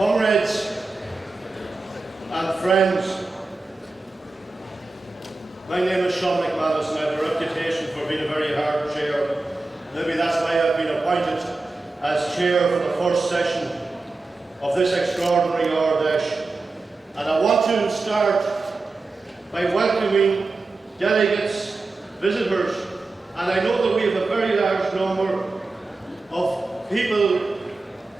Comrades and friends, my name is Sean McManus and I have a reputation for being a very hard chair. Maybe that's why I've been appointed as chair for the first session of this extraordinary Ard Fheis. And I want to start by welcoming delegates, visitors, and I know that we have a very large number of people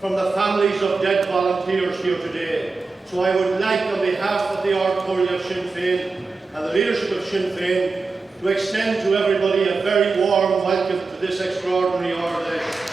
from the families of dead volunteers here today. So I would like, on behalf of the Ard Fheis of Sinn Féin and the leadership of Sinn Féin, to extend to everybody a very warm welcome to this extraordinary Ard Fheis.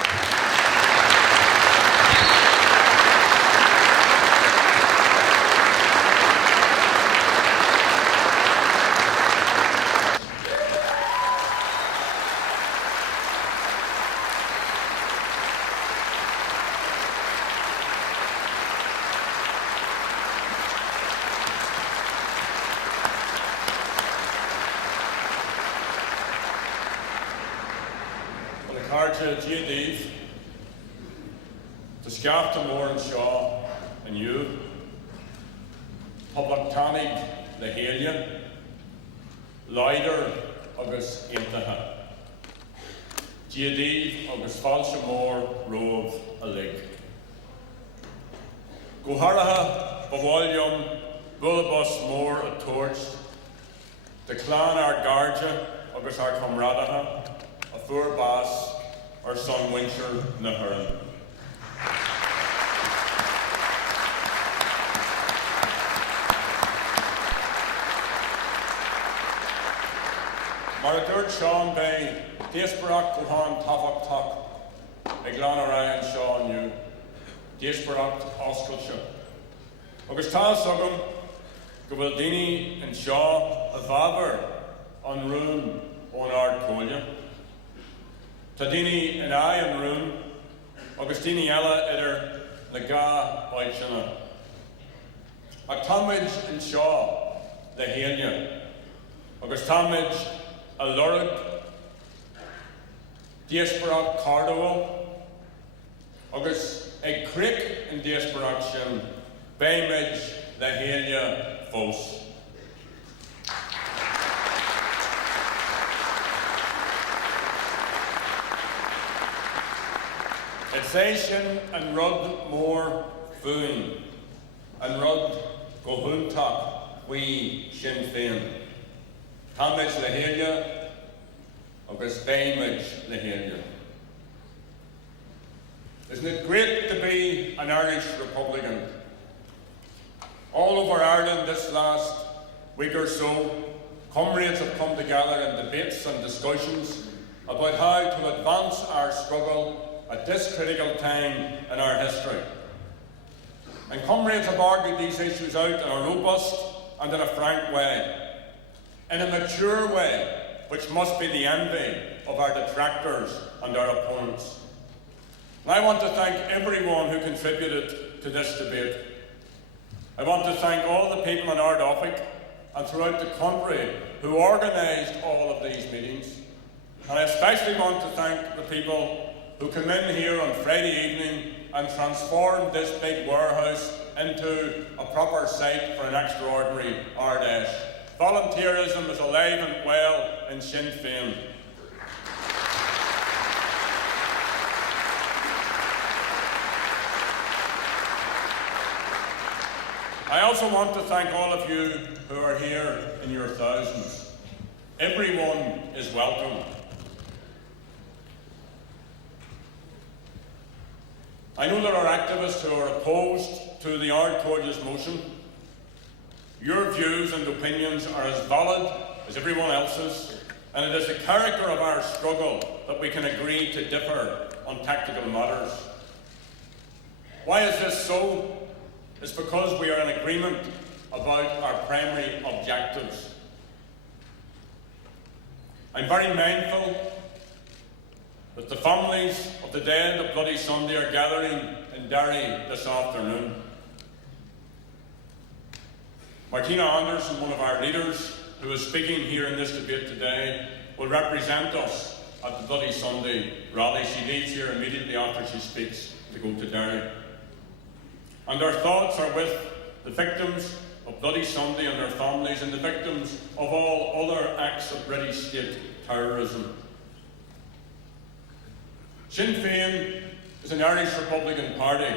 Dave, to Scarta Moore and Shaw and you, Public Tannig the Halia, Leider agus Intaha, Dave agus Falsha Moore Rove a Lig. Goharaha Bawalium Bullabus Moore a Torch, the Clan our Garja agus our Comradaha, a Fur Bass, our son Wincher na Huron. Mar a dúirt Sean Bay, Diesparach Gohan Tafach Tak, Eglan Orion Sean you, Diesparach Osculture. Agus tá sogum, go bhfuil daoine and Shaw a bhabar an rún ón Ard Fheis. Tá daoine in an rún, agus daoine eile idir na gá áitseanna. Ach táid an seo le héine, agus táid a lorg, díosparach cardóil, agus ag cric an díosparach sin, béimid le héine fós. It's Asian and Rud more Foon and Rud Gohuntak we Sinn Féin. Tamage Lehelia, August Baimage Lehelia. Isn't it great to be an Irish Republican? All over Ireland this last week or so, comrades have come together in debates and discussions about how to advance our struggle at this critical time in our history. And comrades have argued these issues out in a robust and in a frank way, in a mature way, which must be the envy of our detractors and our opponents. And I want to thank everyone who contributed to this debate. I want to thank all the people in Ard Fheis and throughout the country who organised all of these meetings. And I especially want to thank the people who come in here on Friday evening and transform this big warehouse into a proper site for an extraordinary Ard Fheis. Volunteerism is alive and well in Sinn Féin. I also want to thank all of you who are here in your thousands. Everyone is welcome. I know there are activists who are opposed to the Ard Fheis motion. Your views and opinions are as valid as everyone else's, and it is the character of our struggle that we can agree to differ on tactical matters. Why is this so? It's because we are in agreement about our primary objectives. I'm very mindful that the families of the dead of Bloody Sunday are gathering in Derry this afternoon. Martina Anderson, one of our leaders, who is speaking here in this debate today, will represent us at the Bloody Sunday rally. She leaves here immediately after she speaks to go to Derry. And our thoughts are with the victims of Bloody Sunday and their families, and the victims of all other acts of British state terrorism. Sinn Féin is an Irish Republican party.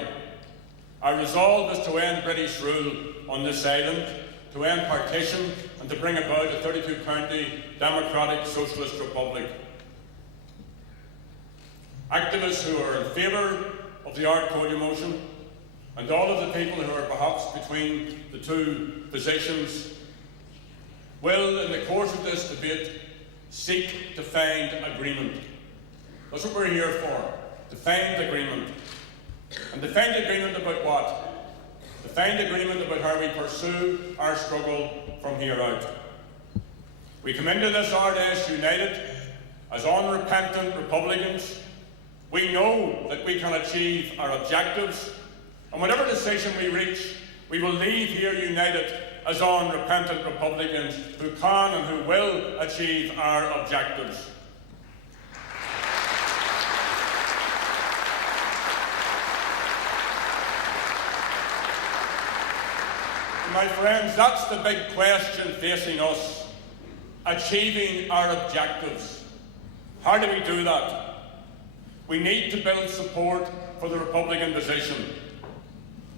Our resolve is to end British rule on this island, to end partition, and to bring about a 32-county democratic socialist republic. Activists who are in favour of the Ard Fheis motion, and all of the people who are perhaps between the two positions, will, in the course of this debate, seek to find agreement. That's what we're here for, to find agreement. And to find agreement about what? To find agreement about how we pursue our struggle from here out. We come into this Ard Fheis united as unrepentant Republicans. We know that we can achieve our objectives, and whatever decision we reach, we will leave here united as unrepentant Republicans who can and who will achieve our objectives. My friends, that's the big question facing us, achieving our objectives. How do we do that? We need to build support for the Republican position.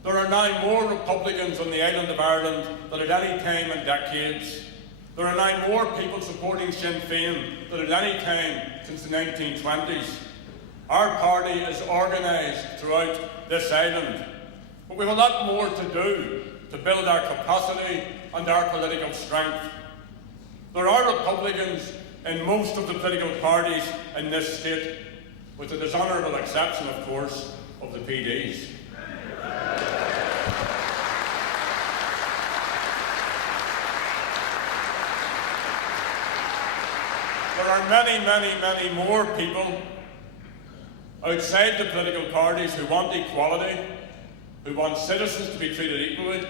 There are now more Republicans on the island of Ireland than at any time in decades. There are now more people supporting Sinn Féin than at any time since the 1920s. Our party is organised throughout this island, but we have a lot more to do to build our capacity and our political strength. There are Republicans in most of the political parties in this state, with the dishonourable exception, of course, of the PDs. There are many, many, many more people outside the political parties who want equality, who want citizens to be treated equally,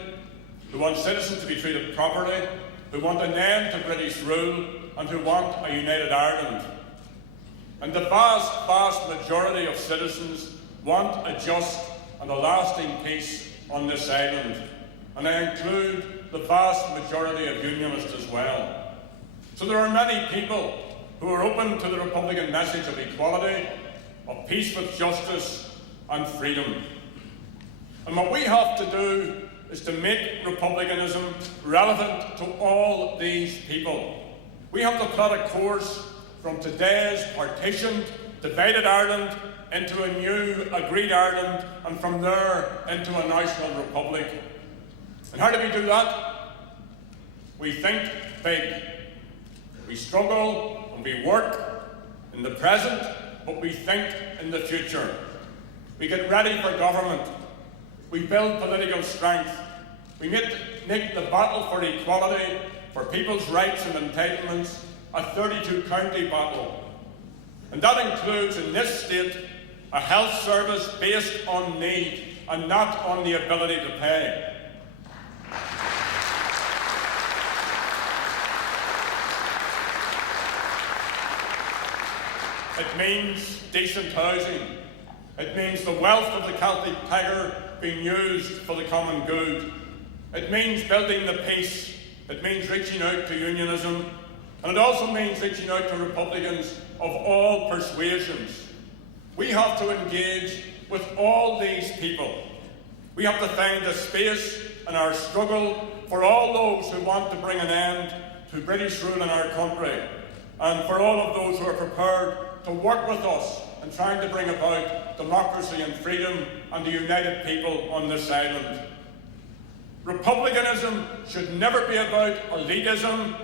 who want citizens to be treated properly, who want an end to British rule, and who want a united Ireland. And the vast, vast majority of citizens want a just and a lasting peace on this island. And I include the vast majority of unionists as well. So there are many people who are open to the Republican message of equality, of peace with justice and freedom. And what we have to do is to make republicanism relevant to all these people. We have to plot a course from today's partitioned, divided Ireland into a new agreed Ireland, and from there into a national republic. And how do we do that? We think big. We struggle and we work in the present, but we think in the future. We get ready for government. We build political strength. We make the battle for equality, for people's rights and entitlements, a 32-county battle. And that includes, in this state, a health service based on need and not on the ability to pay. It means decent housing. It means the wealth of the Celtic Tiger being used for the common good. It means building the peace. It means reaching out to unionism. And it also means reaching out to Republicans of all persuasions. We have to engage with all these people. We have to find a space in our struggle for all those who want to bring an end to British rule in our country, and for all of those who are prepared to work with us in trying to bring about democracy and freedom and the united people on this island. Republicanism should never be about elitism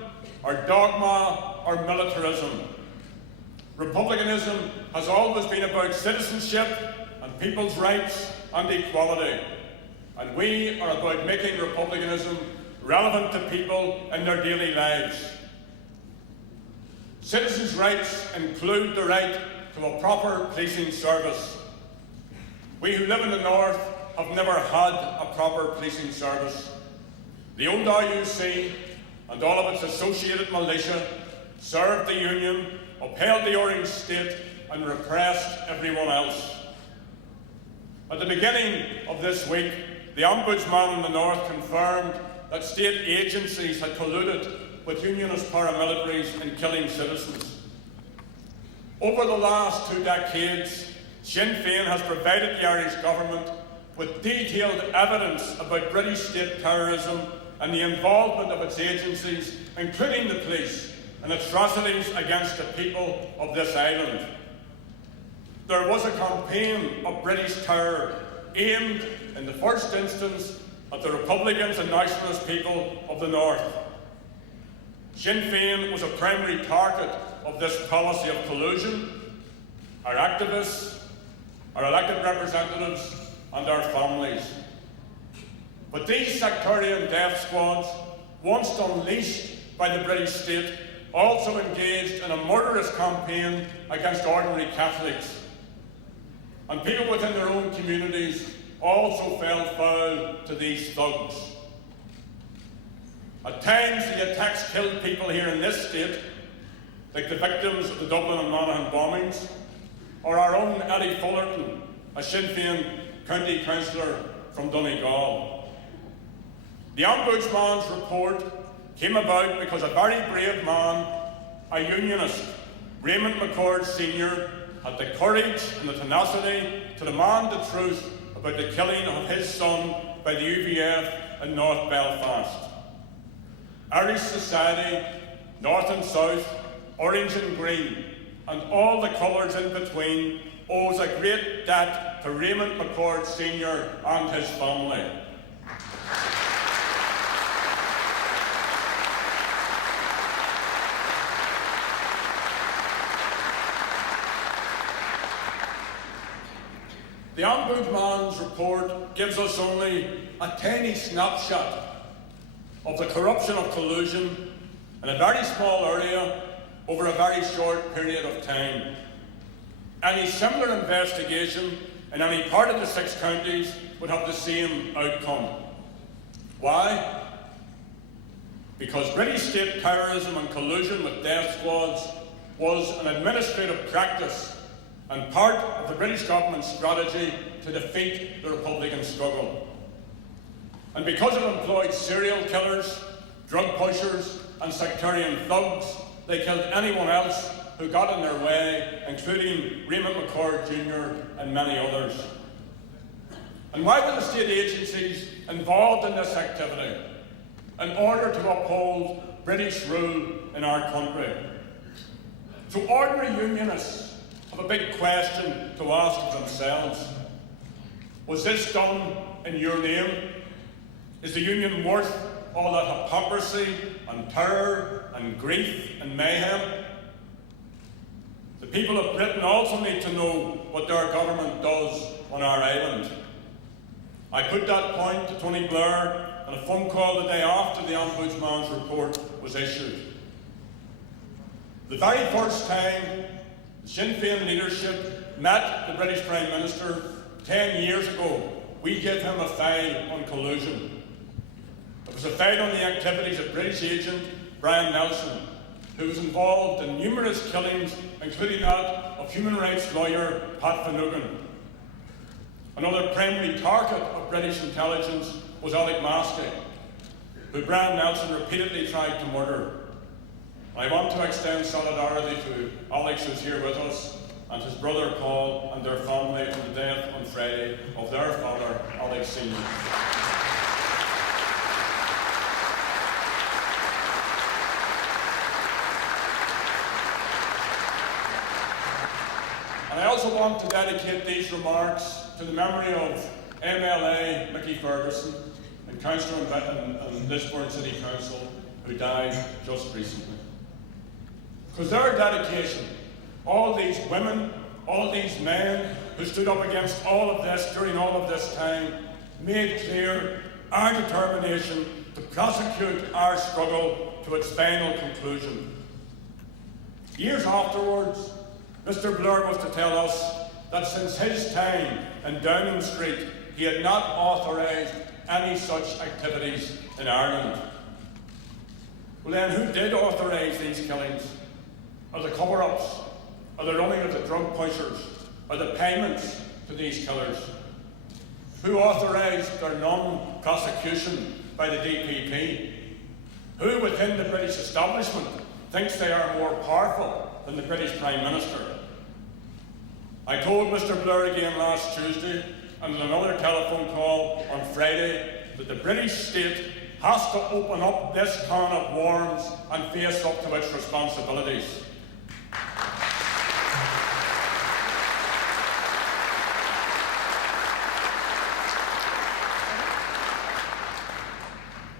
or dogma or militarism. Republicanism has always been about citizenship and people's rights and equality. And we are about making republicanism relevant to people in their daily lives. Citizens' rights include the right to a proper policing service. We who live in the north have never had a proper policing service. The old RUC and all of its associated militia served the Union, upheld the Orange State and repressed everyone else. At the beginning of this week, the Ombudsman in the North confirmed that state agencies had colluded with unionist paramilitaries in killing citizens. Over the last 2 decades, Sinn Féin has provided the Irish government with detailed evidence about British state terrorism and the involvement of its agencies, including the police, in atrocities against the people of this island. There was a campaign of British terror aimed, in the first instance, at the Republicans and nationalist people of the North. Sinn Féin was a primary target of this policy of collusion. Our activists, our elected representatives, and our families. But these sectarian death squads, once unleashed by the British state, also engaged in a murderous campaign against ordinary Catholics. And people within their own communities also fell foul to these thugs. At times, the attacks killed people here in this state, like the victims of the Dublin and Monaghan bombings, or our own Eddie Fullerton, a Sinn Féin county councillor from Donegal. The Ombudsman's report came about because a very brave man, a unionist, Raymond McCord Sr., had the courage and the tenacity to demand the truth about the killing of his son by the UVF in North Belfast. Irish society, north and south, orange and green, and all the colours in between, owes a great debt to Raymond McCord Sr. and his family. The Ombudsman's report gives us only a tiny snapshot of the corruption of collusion in a very small area over a very short period of time. Any similar investigation in any part of the 6 counties would have the same outcome. Why? Because British state terrorism and collusion with death squads was an administrative practice and part of the British government's strategy to defeat the Republican struggle. And because it employed serial killers, drug pushers, and sectarian thugs, they killed anyone else who got in their way, including Raymond McCord Jr. and many others. And why were the state agencies involved in this activity? In order to uphold British rule in our country. So ordinary unionists have a big question to ask themselves. Was this done in your name? Is the union worth all that hypocrisy and terror and grief and mayhem? The people of Britain also need to know what their government does on our island. I put that point to Tony Blair on a phone call the day after the Ombudsman's report was issued. The very first time the Sinn Féin leadership met the British Prime Minister 10 years ago, we gave him a file on collusion. It was a file on the activities of British agent Brian Nelson, who was involved in numerous killings, including that of human rights lawyer Pat Finnegan. Another primary target of British intelligence was Alec Maskey, who Brian Nelson repeatedly tried to murder. I want to extend solidarity to Alex, who's here with us, and his brother Paul and their family on the death on Friday of their father, Alex Sr. And I also want to dedicate these remarks to the memory of MLA Mickey Ferguson and Councillor in Lisburn City Council, who died just recently. Because their dedication, all these women, all these men who stood up against all of this during all of this time, made clear our determination to prosecute our struggle to its final conclusion. Years afterwards, Mr. Blair was to tell us that since his time in Downing Street, he had not authorised any such activities in Ireland. Well then, who did authorise these killings? Are the cover-ups? Are the running of the drug pushers? Are the payments to these killers? Who authorised their non-prosecution by the DPP? Who within the British establishment thinks they are more powerful than the British Prime Minister? I told Mr. Blair again last Tuesday, and in another telephone call on Friday, that the British state has to open up this can of worms and face up to its responsibilities.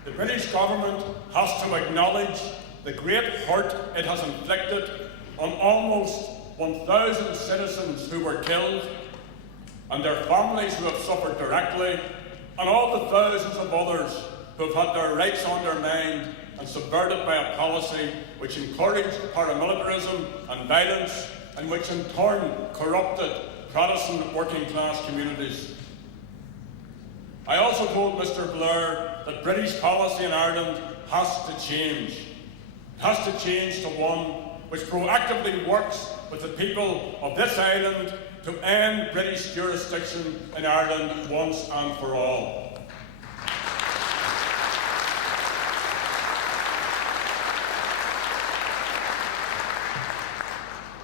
The British government has to acknowledge the great hurt it has inflicted on almost 1,000 citizens who were killed, and their families who have suffered directly, and all the thousands of others who have had their rights undermined and subverted by a policy which encouraged paramilitarism and violence, and which in turn corrupted Protestant working class communities. I also told Mr. Blair that British policy in Ireland has to change. It has to change to one which proactively works with the people of this island to end British jurisdiction in Ireland once and for all.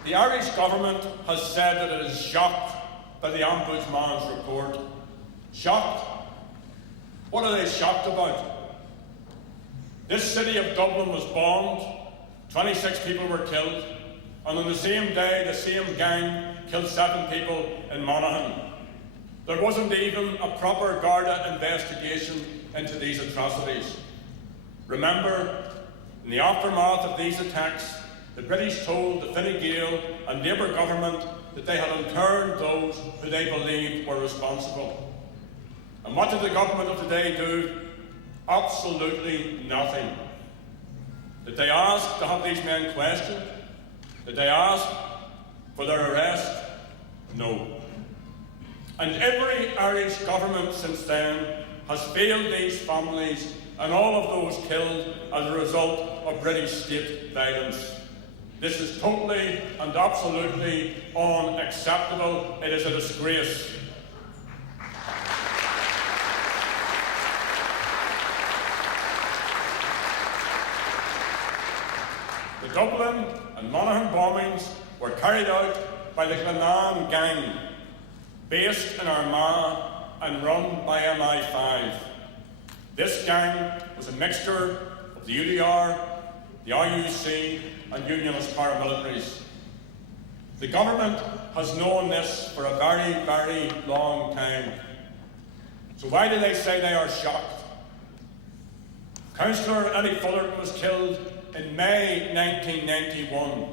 The Irish government has said that it is shocked by the Ombudsman's report. Shocked? What are they shocked about? This city of Dublin was bombed, 26 people were killed, and on the same day the same gang killed 7 people in Monaghan. There wasn't even a proper Garda investigation into these atrocities. Remember, in the aftermath of these attacks, the British told the Fine Gael and Labour government that they had interned those who they believed were responsible. And what did the government of today do? Absolutely nothing. Did they ask to have these men questioned? Did they ask for their arrest? No. And every Irish government since then has failed these families and all of those killed as a result of British state violence. This is totally and absolutely unacceptable. It is a disgrace. The Dublin and Monaghan bombings were carried out by the Glenanne gang, based in Armagh and run by MI5. This gang was a mixture of the UDR, the RUC and Unionist paramilitaries. The government has known this for a very, very long time. So why do they say they are shocked? Councillor Eddie Fullerton was killed in May 1991.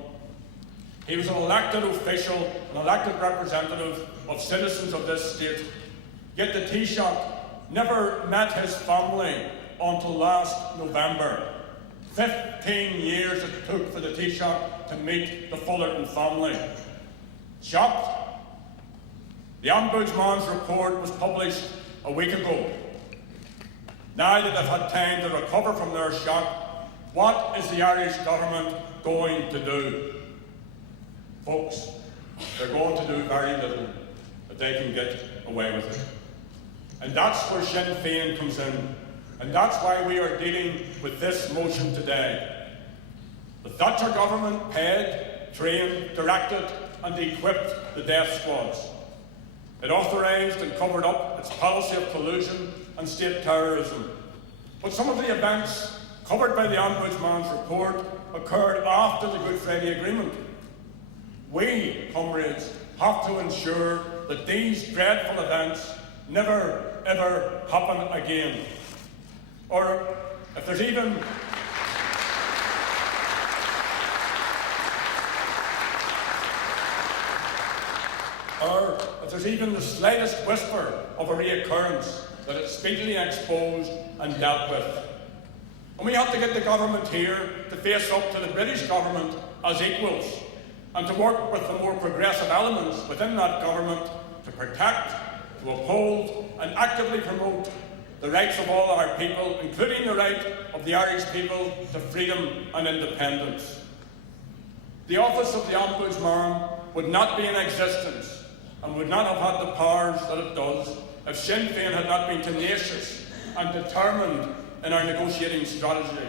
He was an elected official, an elected representative of citizens of this state, yet the Taoiseach never met his family until last November. 15 years it took for the Taoiseach to meet the Fullerton family. Shocked? The Ombudsman's report was published a week ago. Now that they've had time to recover from their shock, What is the Irish government going to do? Folks, they're going to do very little, but they can get away with it. And that's where Sinn Féin comes in. And that's why we are dealing with this motion today. The Thatcher government paid, trained, directed and equipped the death squads. It authorised and covered up its policy of collusion and state terrorism. But some of the events covered by the Ombudsman's report occurred after the Good Friday Agreement. We, comrades, have to ensure that these dreadful events never, ever happen again. Or if there's even the slightest whisper of a reoccurrence, that it's speedily exposed and dealt with. And we have to get the government here to face up to the British government as equals, and to work with the more progressive elements within that government to protect, to uphold and actively promote the rights of all our people, including the right of the Irish people to freedom and independence. The office of the Ombudsman would not be in existence and would not have had the powers that it does if Sinn Féin had not been tenacious and determined in our negotiating strategy.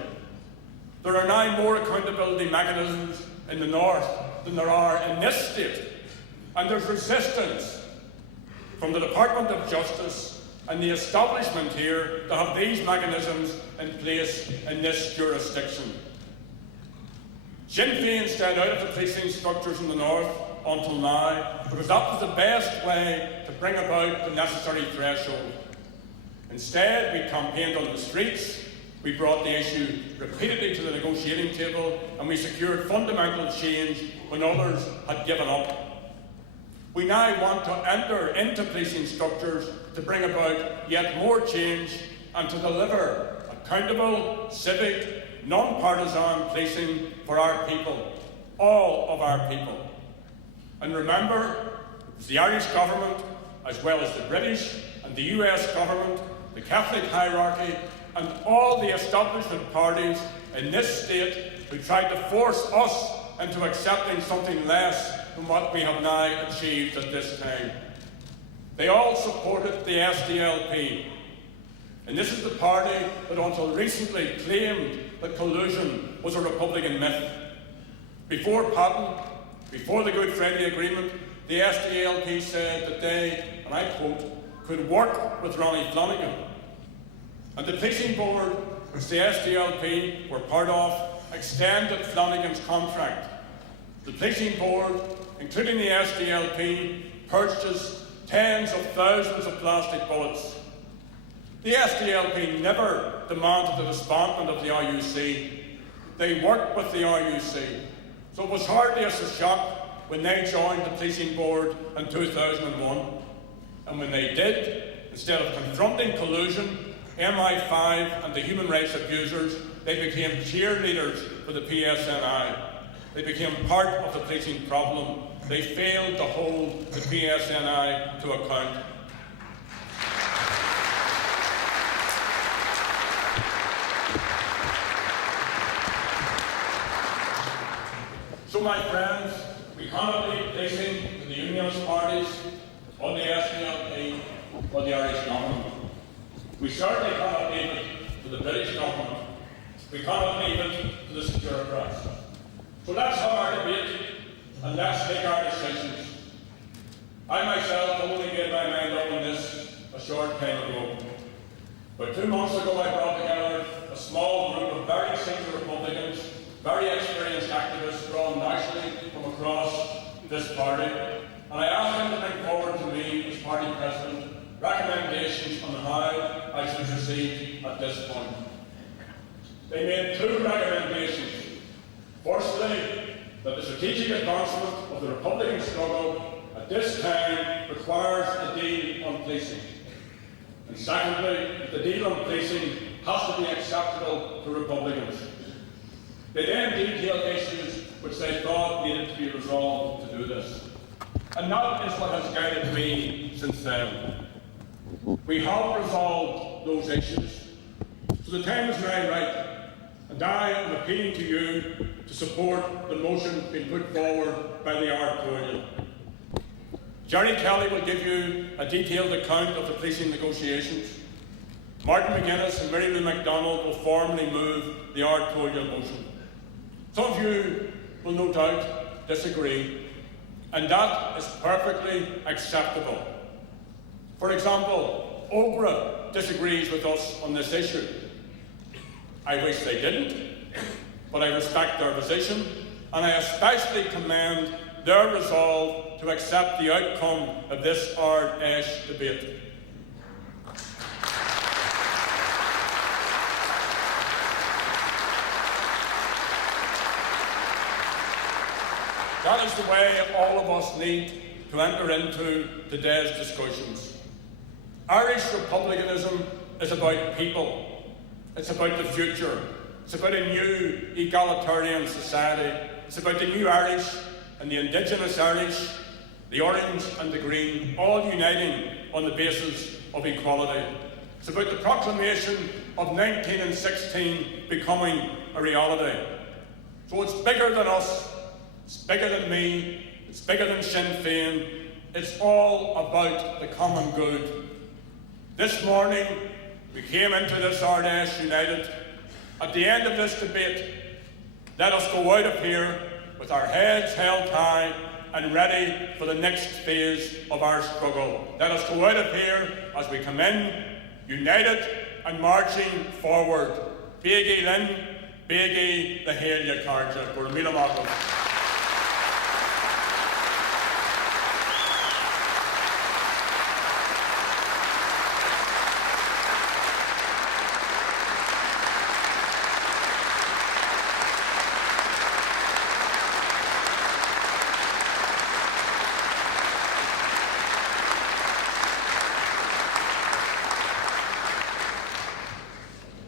There are now more accountability mechanisms in the North than there are in this state, and there's resistance from the Department of Justice and the establishment here to have these mechanisms in place in this jurisdiction. Sinn Féin stayed out of the policing structures in the North until now, because that was the best way to bring about the necessary threshold. Instead, we campaigned on the streets, we brought the issue repeatedly to the negotiating table, and we secured fundamental change when others had given up. We now want to enter into policing structures to bring about yet more change and to deliver accountable, civic, non-partisan policing for our people, all of our people. And remember, it's the Irish government, as well as the British and the US government, the Catholic hierarchy, and all the establishment parties in this state who tried to force us into accepting something less than what we have now achieved at this time. They all supported the SDLP. And this is the party that until recently claimed that collusion was a Republican myth. Before Patton, before the Good Friday Agreement, the SDLP said that they, and I quote, could work with Ronnie Flanagan. And the policing board, which the SDLP were part of, extended Flanagan's contract. The policing board, including the SDLP, purchased tens of thousands of plastic bullets. The SDLP never demanded the disbandment of the RUC. They worked with the RUC. So it was hardly a shock when they joined the policing board in 2001. And when they did, instead of confronting collusion, MI5 and the human rights abusers, they became cheerleaders for the PSNI. They became part of the policing problem. They failed to hold the PSNI to account. So, my friends, we cannot leave policing to the unionist parties, or the SDLP, or the Irish government. We certainly cannot leave it to the British government. We cannot leave it to the bureaucrats. So let's have our debate, and let's take our decisions. I myself only made my mind up on this a short time ago. But 2 months ago I brought together a small group of very senior Republicans, very experienced activists drawn nationally from across this party, and I asked them to bring forward to me as party president recommendations on how I should proceed at this point. They made 2 recommendations. Firstly, that the strategic advancement of the Republican struggle at this time requires a deal on policing. And secondly, that the deal on policing has to be acceptable to Republicans. They then detailed issues which they thought needed to be resolved to do this. And that is what has guided me since then. We have resolved those issues. So the time is now right. and I am appealing to you to support the motion being put forward by the Ard Fheis. Jerry Kelly will give you a detailed account of the policing negotiations. Martin McGuinness and Mary Lou MacDonald will formally move the Ard Fheis motion. Some of you will no doubt disagree, and that is perfectly acceptable. For example, OGRA disagrees with us on this issue. I wish they didn't, but I respect their position, and I especially commend their resolve to accept the outcome of this Ard Fheis debate. That is the way all of us need to enter into today's discussions. Irish republicanism is about people. It's about the future. It's about a new egalitarian society. It's about the new Irish and the Indigenous Irish, the orange and the green, all uniting on the basis of equality. It's about the proclamation of 1916 becoming a reality. So it's bigger than us. It's bigger than me, it's bigger than Sinn Féin, it's all about the common good. This morning, we came into this Ard Fheis united. At the end of this debate, let us go out of here with our heads held high and ready for the next phase of our struggle. Let us go out of here as we come in, united and marching forward. Bígí Lynn, Bígí the Hélia Carja, Gurmila Malcolm.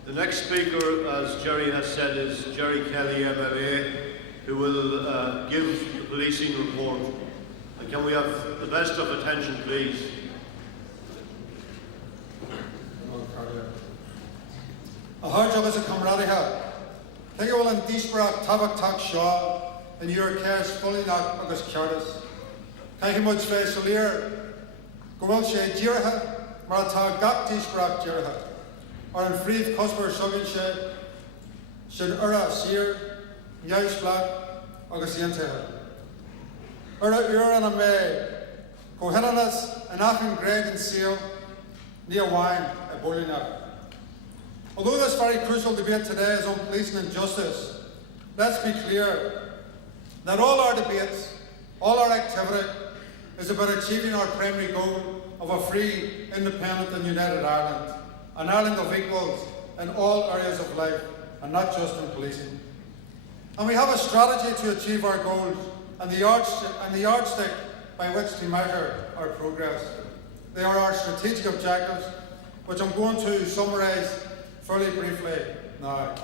The next speaker, as Jerry has said, is Jerry Kelly, MLA, who will give the policing report. And can we have the best of attention, please? A hard job as a camaradeha. Think you will in Disbrak Tabak Tak Shaw and your cares fully not August Chartis. Thank you much for Solir. Goril Shay Jiraha, Marata Gap Disbrak Jiraha. Or in Freeth Cosper Sugin Shay, Shin Ura Seer, Nyais Black, August Yenteha. Ura Ura and a May, Kohelanas, and Achin Greg and Seal, near wine at Bolina. Although this very crucial debate today is on policing and justice, let's be clear that all our debates, all our activity is about achieving our primary goal of a free, independent and united Ireland, an Ireland of equals in all areas of life and not just in policing. And we have a strategy to achieve our goals and the yardstick by which to measure our progress. They are our strategic objectives, which I'm going to summarise fairly briefly now.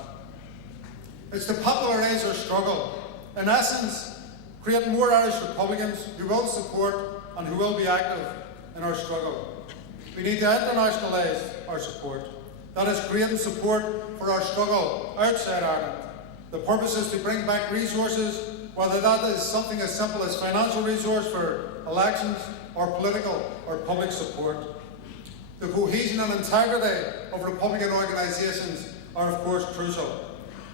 It's to popularise our struggle. In essence, create more Irish Republicans who will support and who will be active in our struggle. We need to internationalise our support. That is creating support for our struggle outside Ireland. The purpose is to bring back resources, whether that is something as simple as financial resource for elections or political or public support. The cohesion and integrity of Republican organisations are of course crucial,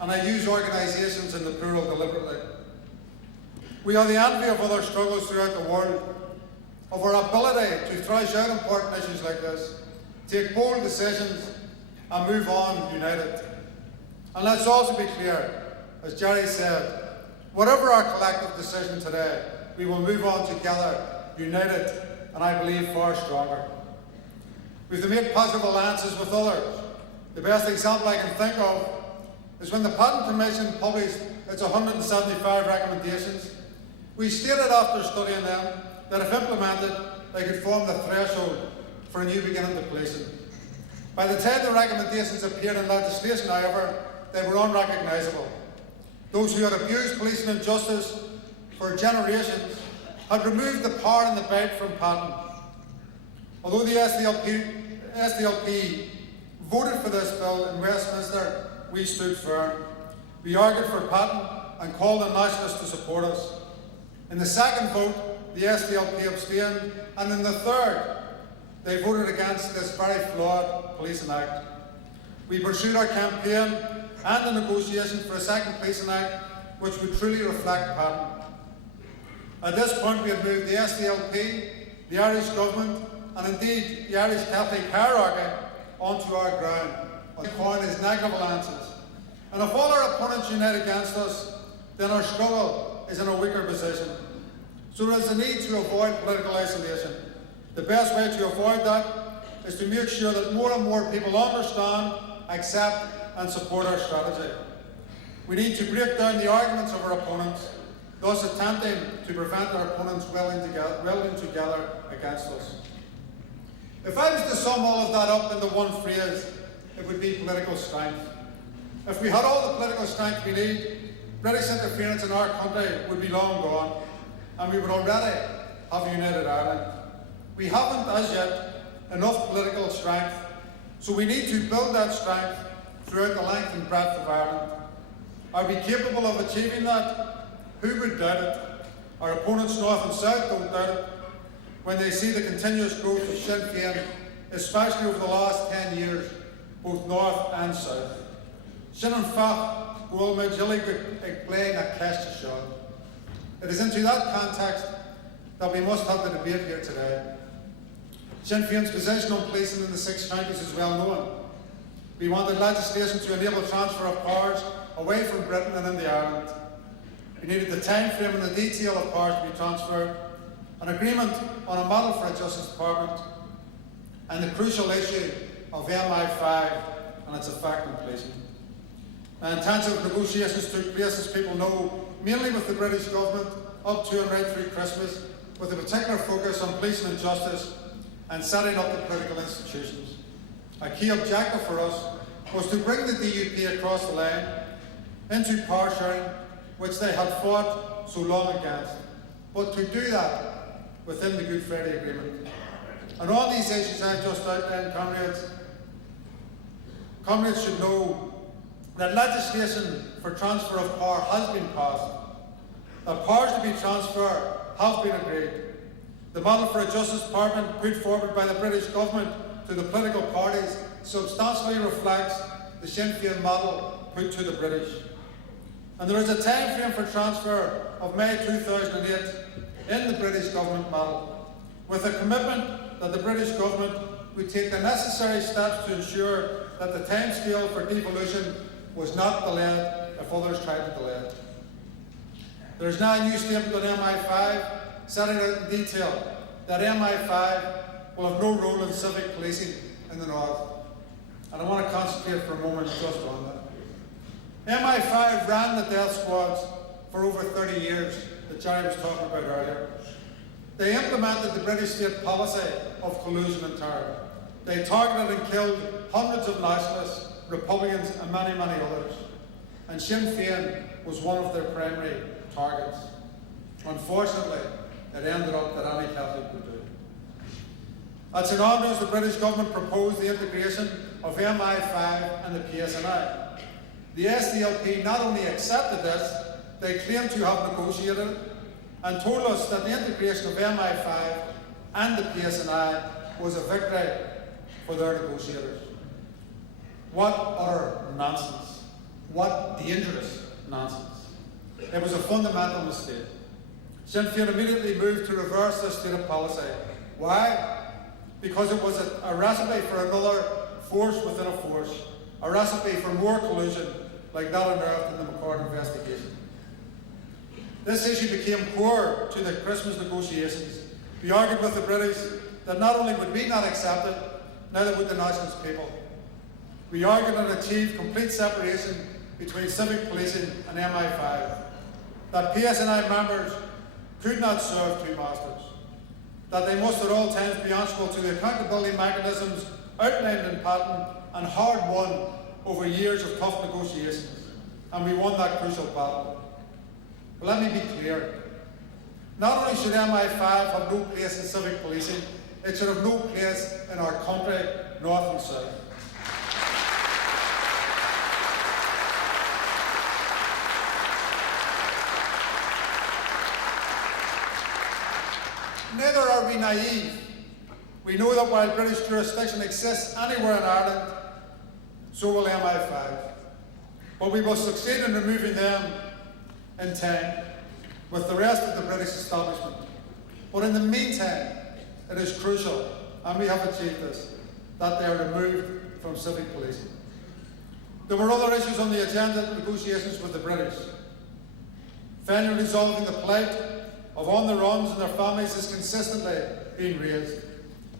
and I use organisations in the plural deliberately. We are the envy of other struggles throughout the world, of our ability to thrash out important issues like this, take bold decisions and move on united. And let's also be clear, as Jerry said, whatever our collective decision today, we will move on together, united, and I believe far stronger. We have to make positive alliances with others. The best example I can think of is when the Patent Commission published its 175 recommendations. We stated after studying them that if implemented, they could form the threshold for a new beginning to policing. By the time the recommendations appeared in legislation, however, they were unrecognisable. Those who had abused policing and justice for generations had removed the power and the bite from Patent. Although the SDLP voted for this bill in Westminster we stood firm. We argued for Patton and called on nationalists to support us. In the second vote, the SDLP abstained, and in the third, they voted against this very flawed Policing Act. We pursued our campaign and the negotiation for a second Policing Act which would truly reflect Patton. At this point, we had moved the SDLP, the Irish Government, and indeed the Irish Catholic hierarchy onto our ground. The coin is negative answers. And if all our opponents unite against us, then our struggle is in a weaker position. So there is a need to avoid political isolation. The best way to avoid that is to make sure that more and more people understand, accept and support our strategy. We need to break down the arguments of our opponents, thus attempting to prevent our opponents welding together against us. If I was to sum all of that up into one phrase, it would be political strength. If we had all the political strength we need, British interference in our country would be long gone, and we would already have united Ireland. We haven't as yet enough political strength, so we need to build that strength throughout the length and breadth of Ireland. Are we capable of achieving that? Who would doubt it? Our opponents north and south don't doubt it. When they see the continuous growth of Sinn Féin, especially over the last 10 years, both north and south. Sinn Féin will majorly explain a cast shot. It is into that context that we must have the debate here today. Sinn Féin's position on policing in the 6 counties is well known. We wanted legislation to enable transfer of powers away from Britain and into Ireland. We needed the time frame and the detail of powers to be transferred, an agreement on a model for a Justice Department, and the crucial issue of MI5 and its effect on policing. Intensive negotiations took place, as people know, mainly with the British Government, up to and right through Christmas, with a particular focus on policing and justice and setting up the political institutions. A key objective for us was to bring the DUP across the line into power sharing, which they had fought so long against, but to do that within the Good Friday Agreement. And on these issues I've just outlined, comrades should know that legislation for transfer of power has been passed, that powers to be transferred have been agreed. The model for a Justice Department put forward by the British Government to the political parties substantially reflects the Sinn Féin model put to the British. And there is a time frame for transfer of May 2008 in the British Government model, with a commitment that the British Government would take the necessary steps to ensure that the timescale for devolution was not delayed if others tried to delay it. There is now a new statement on MI5 setting out in detail that MI5 will have no role in civic policing in the north. And I want to concentrate for a moment just on that. MI5 ran the death squads for over 30 years that Jerry was talking about earlier. They implemented the British state policy of collusion and terror. They targeted and killed hundreds of nationalists, Republicans and many, many others. And Sinn Féin was one of their primary targets. Unfortunately, it ended up that any Catholic would do. At St Andrews, the British government proposed the integration of MI5 and the PSNI. The SDLP not only accepted this, they claimed to have negotiated it and told us that the integration of MI5 and the PSNI was a victory for their negotiators. What utter nonsense. What dangerous nonsense. It was a fundamental mistake. Sinn Féin immediately moved to reverse this stated policy. Why? Because it was a recipe for another force within a force, a recipe for more collusion like that unearthed in the McCord investigation. This issue became core to the Christmas negotiations. We argued with the British that not only would we not accept it, neither would the nationalist people. We argued and achieved complete separation between civic policing and MI5, that PSNI members could not serve two masters, that they must at all times be answerable to the accountability mechanisms outlined in Patton and hard won over years of tough negotiations, and we won that crucial battle. But let me be clear. Not only should MI5 have no place in civic policing, it should have no place in our country, north and south. Neither are we naive. We know that while British jurisdiction exists anywhere in Ireland, so will MI5. But we will succeed in removing them in time with the rest of the British establishment. But in the meantime, it is crucial, and we have achieved this, that they are removed from civic policing. There were other issues on the agenda in negotiations with the British. Finally, resolving the plight of on-the-runs and their families has consistently been raised.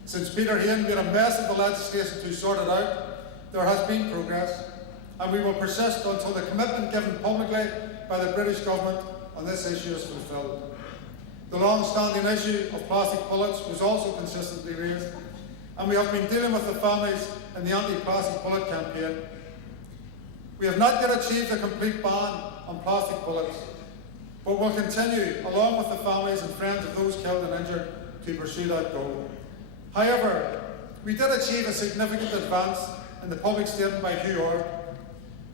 Since Peter Hain made a mess of the legislation to sort it out, there has been progress, and we will persist until the commitment given publicly by the British government on this issue is fulfilled. The long-standing issue of plastic bullets was also consistently raised, and we have been dealing with the families in the anti-plastic bullet campaign. We have not yet achieved a complete ban on plastic bullets, but will continue, along with the families and friends of those killed and injured, to pursue that goal. However, we did achieve a significant advance in the public statement by Ard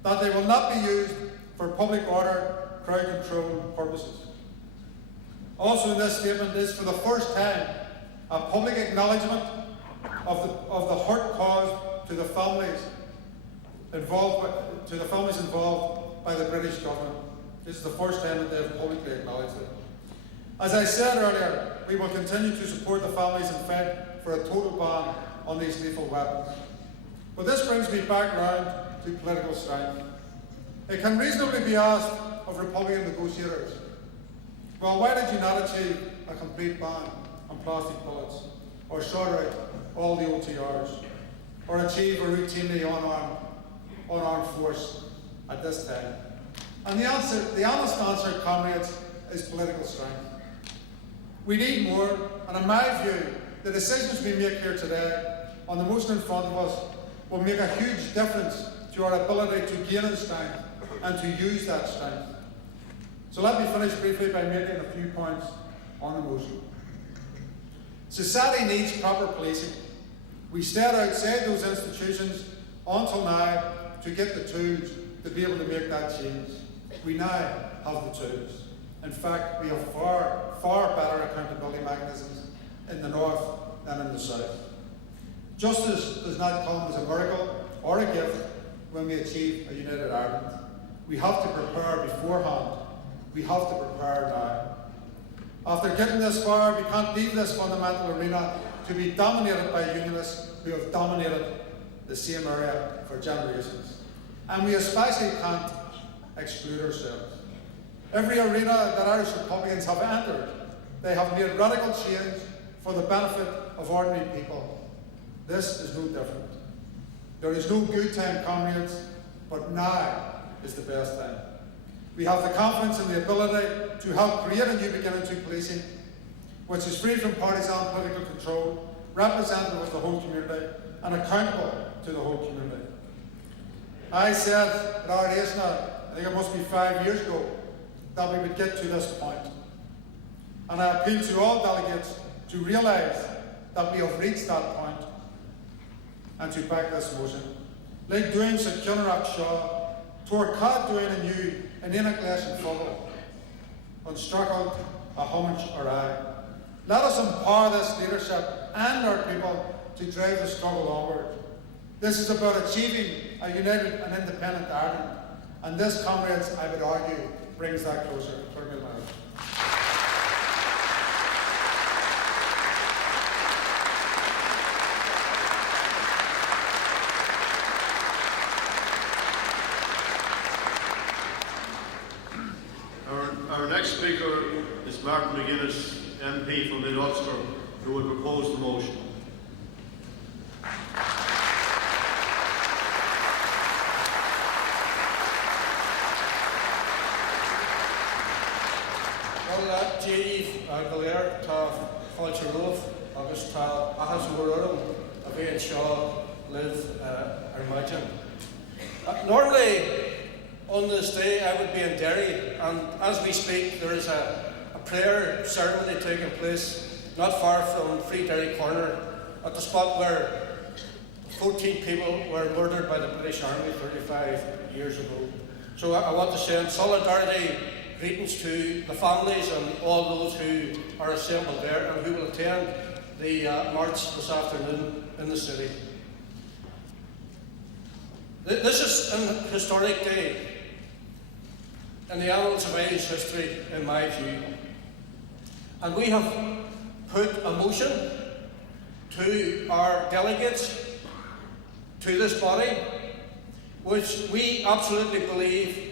that they will not be used for public order, crowd control purposes. Also in this statement is, for the first time, a public acknowledgement of the hurt caused to the families involved by the British government. This is the first time that they have publicly acknowledged it. As I said earlier, we will continue to support the families and fight for a total ban on these lethal weapons. But this brings me back round to political strength. It can reasonably be asked of Republican negotiators, well, why did you not achieve a complete ban on plastic bullets, or sort out all the OTRs, or achieve a routinely unarmed force at this time? And the honest answer, comrades, is political strength. We need more, and in my view, the decisions we make here today on the motion in front of us will make a huge difference to our ability to gain in strength and to use that strength. So let me finish briefly by making a few points on the motion. Society needs proper policing. We stayed outside those institutions until now to get the tools to be able to make that change. We now have the tools. In fact, we have far, far better accountability mechanisms in the north than in the south. Justice does not come as a miracle or a gift when we achieve a united Ireland. We have to prepare beforehand. We have to prepare now. After getting this far, we can't leave this fundamental arena to be dominated by unionists who have dominated the same area for generations. And we especially can't exclude ourselves. Every arena that Irish Republicans have entered, they have made radical change for the benefit of ordinary people. This is no different. There is no good time, comrades, but now is the best time. We have the confidence and the ability to help create a new beginning to policing, which is free from partisan political control, representative of the whole community, and accountable to the whole community. I said at Ard Fheis now, I think it must be 5 years ago, that we would get to this point. And I appeal to all delegates to realise that we have reached that point and to back this motion. Like doing sa Cunarach Shaw, Tor Cad doing a new in English and Fogel, on struggle a homage or I. Let us empower this leadership and our people to drive the struggle onward. This is about achieving a united and independent Ireland, and this, comrades, I would argue, brings that closer. Our next speaker is Martin McGuinness, MP from Mid-Ulster, who will propose the motion. Dave Galer ta Fáilte Roh agus tá achas mórm a bhí an seo live Armagin. Normally on this day I would be in Derry, and as we speak there is a prayer ceremony taking place not far from Free Derry Corner at the spot where 14 people were murdered by the British Army 35 years ago. So I want to say in solidarity greetings to the families and all those who are assembled there and who will attend the march this afternoon in the city. This is an historic day in the annals of Irish history, in my view. And we have put a motion to our delegates, to this body, which we absolutely believe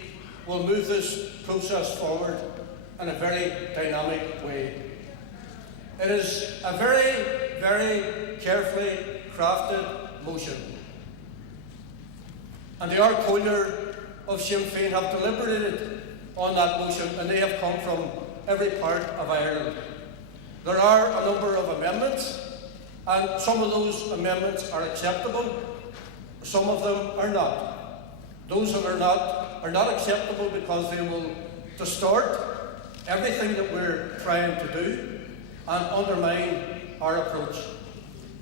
will move this process forward in a very dynamic way. It is a very, very carefully crafted motion. And the Ard Fheis of Sinn Féin have deliberated on that motion, and they have come from every part of Ireland. There are a number of amendments, and some of those amendments are acceptable, some of them are not. Those that are not acceptable because they will distort everything that we're trying to do and undermine our approach.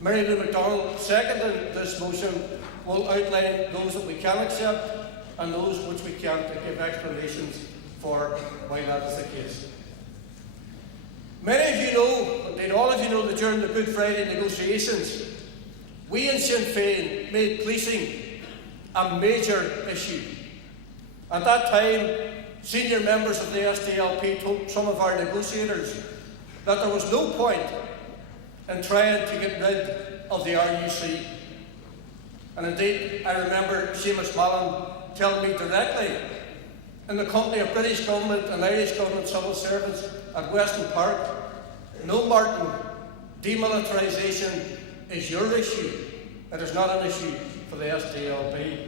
Mary Lou MacDonald, seconding this motion, will outline those that we can accept and those which we can't, and give explanations for why that is the case. Many of you know, indeed all of you know, that during the Good Friday negotiations, we in Sinn Féin made policing a major issue. At that time, senior members of the SDLP told some of our negotiators that there was no point in trying to get rid of the RUC. And indeed, I remember Seamus Mallon telling me directly, in the company of British government and Irish government civil servants at Weston Park, no, Martin, demilitarisation is your issue. It is not an issue for the SDLP.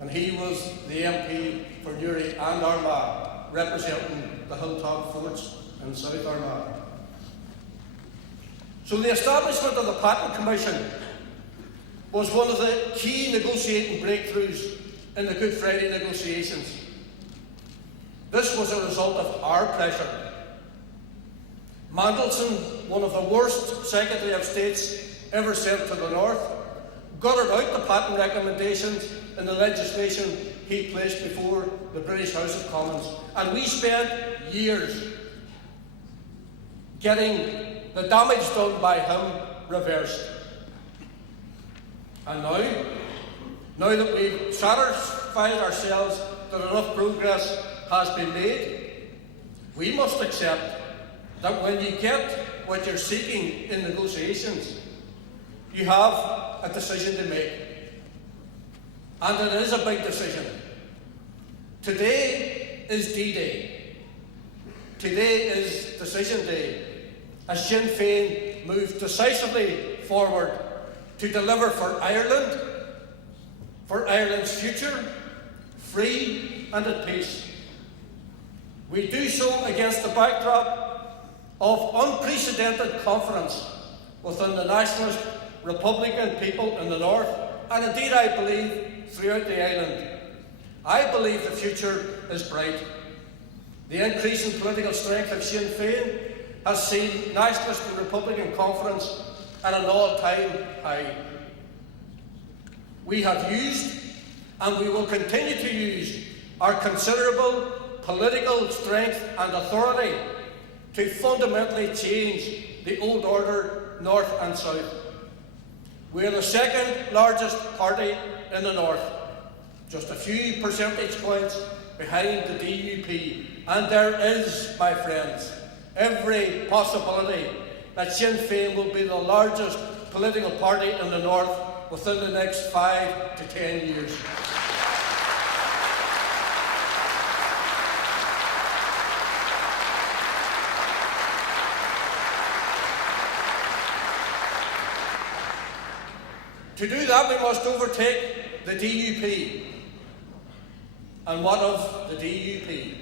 And he was the MP for Newry and Armagh, representing the hilltop forts in South Armagh. So the establishment of the Patent Commission was one of the key negotiating breakthroughs in the Good Friday negotiations. This was a result of our pressure. Mandelson, one of the worst Secretary of States ever sent to the North, gutted out the patent recommendations in the legislation he placed before the British House of Commons. And we spent years getting the damage done by him reversed. And now that we've satisfied ourselves that enough progress has been made, we must accept that when you get what you're seeking in negotiations, you have a decision to make. And it is a big decision. Today is D-Day. Today is decision day, as Sinn Féin move decisively forward to deliver for Ireland's future, free and at peace. We do so against the backdrop of unprecedented confidence within the nationalist Republican people in the North, and indeed I believe throughout the island. I believe the future is bright. The increase in political strength of Sinn Féin has seen nationalist and Republican confidence at an all-time high. We have used, and we will continue to use, our considerable political strength and authority to fundamentally change the old order north and south. We are the second largest party in the north, just a few percentage points behind the DUP, and there is, my friends, every possibility that Sinn Féin will be the largest political party in the north within the next 5 to 10 years. To do that, we must overtake the DUP. And what of the DUP?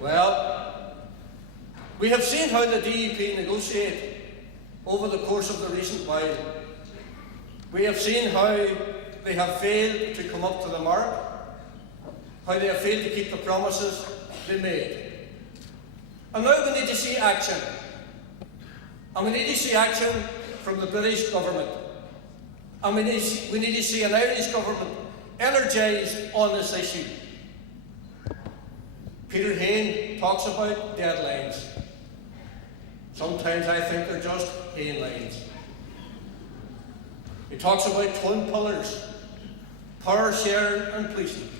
Well, we have seen how the DUP negotiate over the course of the recent while. We have seen how they have failed to come up to the mark, how they have failed to keep the promises they made. And now we need to see action. And we need to see action from the British government. And we need to see an Irish government energised on this issue. Peter Hain talks about deadlines. Sometimes I think they're just Hain lines. He talks about twin pillars, power sharing and policing.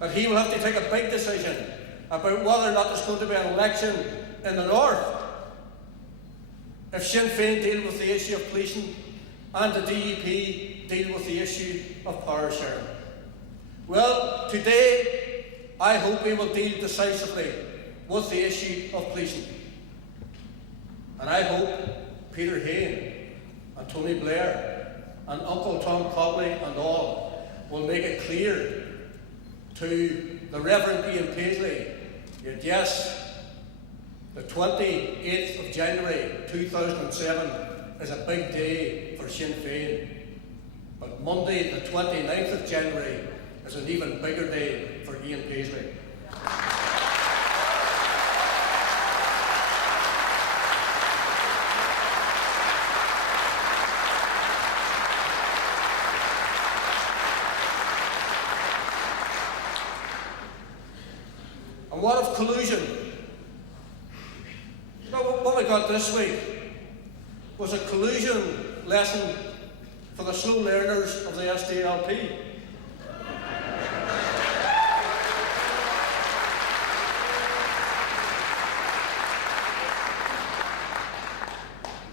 That he will have to take a big decision about whether or not there's going to be an election in the north. If Sinn Féin deal with the issue of policing and the DUP deal with the issue of power sharing. Well, today I hope we will deal decisively with the issue of policing. And I hope Peter Hain and Tony Blair and Uncle Tom Cobley and all will make it clear to the Reverend Ian Paisley that yes, the 28th of January 2007 is a big day for Sinn Féin. But Monday, the 29th of January, is an even bigger day for Ian Paisley. And what of collusion? What we got this week was a collusion lesson for the slow learners of the SDLP.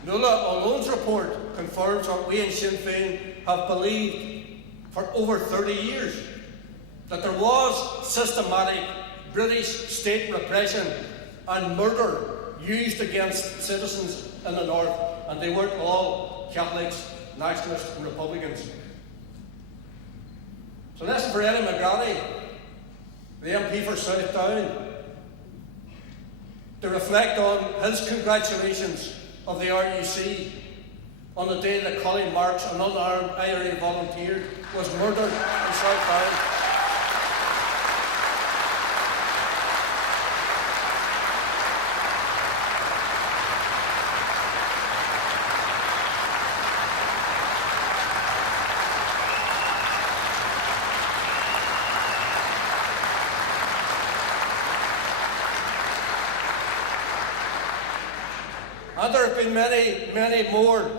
Nuala O'Loan's report confirms what we in Sinn Féin have believed for over 30 years, that there was systematic British state repression and murder used against citizens in the north, and they weren't all Catholics, nationalists and Republicans. So listen for Eddie McGrady, the MP for Southdown, to reflect on his congratulations of the RUC on the day that Colin Marks, an unarmed IRA volunteer, was murdered in Southdown. And there have been many, many more.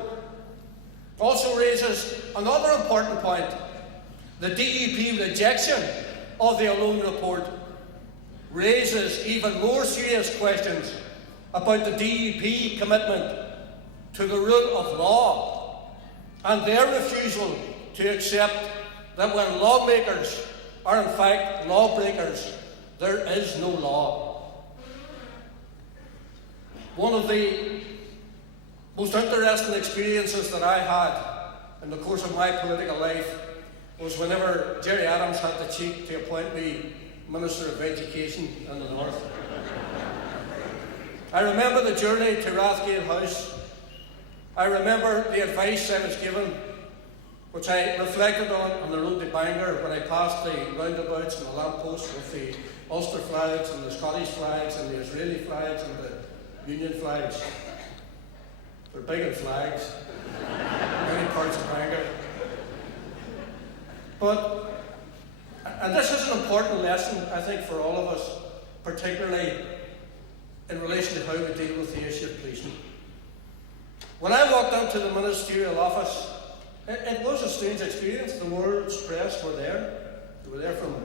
Also raises another important point. The DUP rejection of the O'Loan report raises even more serious questions about the DUP commitment to the rule of law and their refusal to accept that when lawmakers are in fact lawbreakers, there is no law. One of the most interesting experiences that I had in the course of my political life was whenever Jerry Adams had the cheek to appoint me Minister of Education in the North. I remember the journey to Rathgate House. I remember the advice I was given, which I reflected on the road to Bangor when I passed the roundabouts and the lampposts with the Ulster flags and the Scottish flags and the Israeli flags and the Union flags. They're big in flags, many parts of Bangor. But, and this is an important lesson, I think, for all of us, particularly in relation to how we deal with the issue of policing. When I walked into the ministerial office, it was a strange experience. The world's press were there. They were there from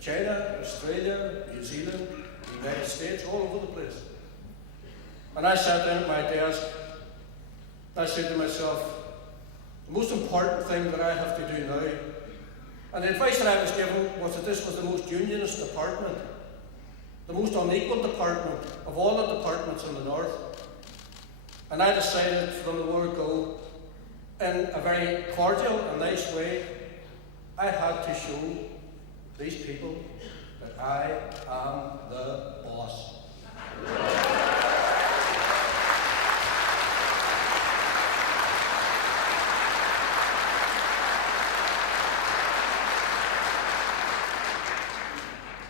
China, Australia, New Zealand, the United States, all over the place. And I sat down at my desk. I said to myself, the most important thing that I have to do now, and the advice that I was given was that this was the most unionist department, the most unequal department of all the departments in the north. And I decided from the word go, in a very cordial and nice way, I had to show these people that I am the boss.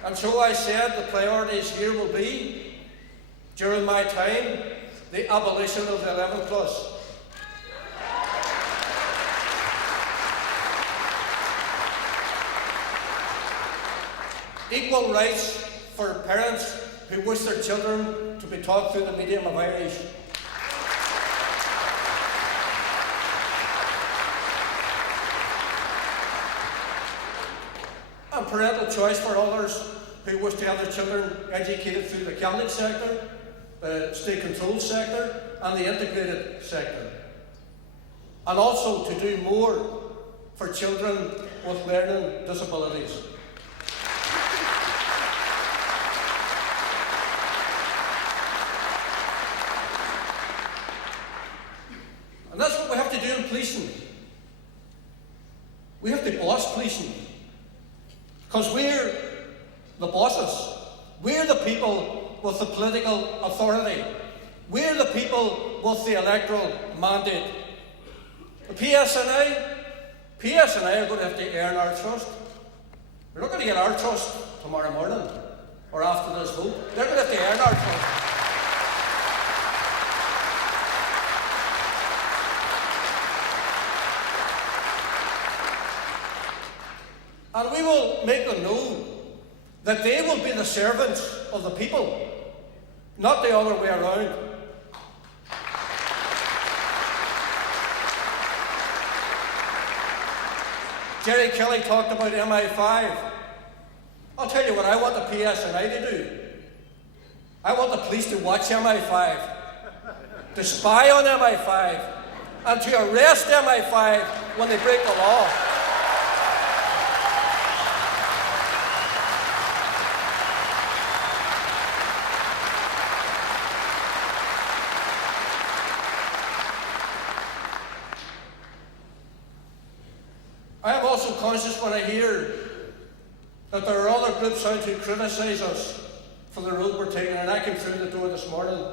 And so I said the priorities here will be, during my time, the abolition of the 11 plus. Equal rights for parents who wish their children to be taught through the medium of Irish. And parental choice for others who wish to have their children educated through the Catholic sector, the state-controlled sector, and the integrated sector. And also to do more for children with learning disabilities. And that's what we have to do in policing. We have to boss policing. Because we're the bosses. We're the people with the political authority. We're the people with the electoral mandate. The PSNI are going to have to earn our trust. We're not going to get our trust tomorrow morning or after this vote. They're going to have to earn our trust. And we will make them know that they will be the servants of the people, not the other way around. Jerry Kelly talked about MI5. I'll tell you what I want the PSNI to do. I want the police to watch MI5, to spy on MI5, and to arrest MI5 when they break the law. I am also conscious when I hear that there are other groups out who criticise us for the road we're taking. And I came through the door this morning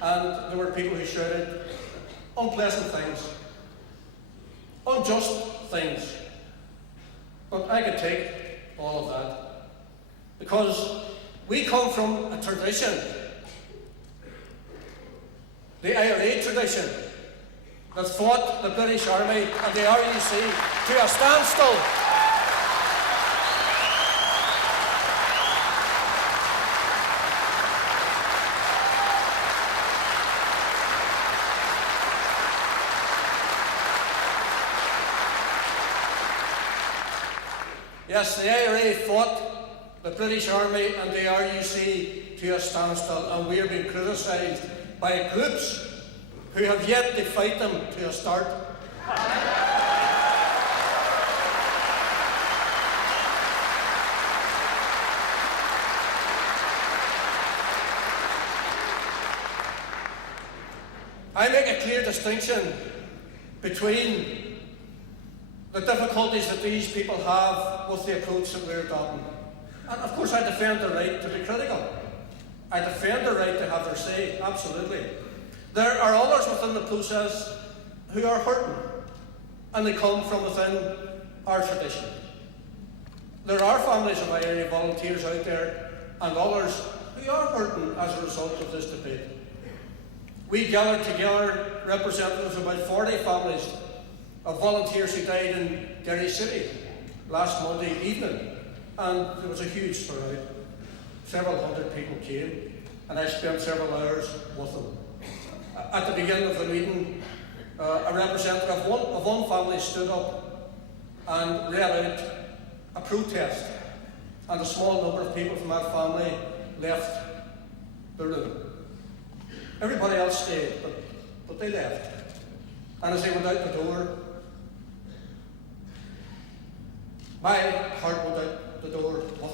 and there were people who shouted unpleasant things, unjust things. But I could take all of that because we come from a tradition, the IRA tradition, that fought the British Army and the RUC to a standstill. Yes, the IRA fought the British Army and the RUC to a standstill, and we are being criticised by groups who have yet to fight them to a start. I make a clear distinction between the difficulties that these people have with the approach that we're adopting. And of course I defend the right to be critical. I defend the right to have their say, absolutely. There are others within the process who are hurting, and they come from within our tradition. There are families of IRA volunteers out there, and others who are hurting as a result of this debate. We gathered together representatives of about 40 families of volunteers who died in Derry City last Monday evening, and there was a huge turnout. Several hundred people came, and I spent several hours with them. At the beginning of the meeting, a representative of one family stood up and read out a protest, and a small number of people from that family left the room. Everybody else stayed, but they left. And as they went out the door, my heart went out the door with them.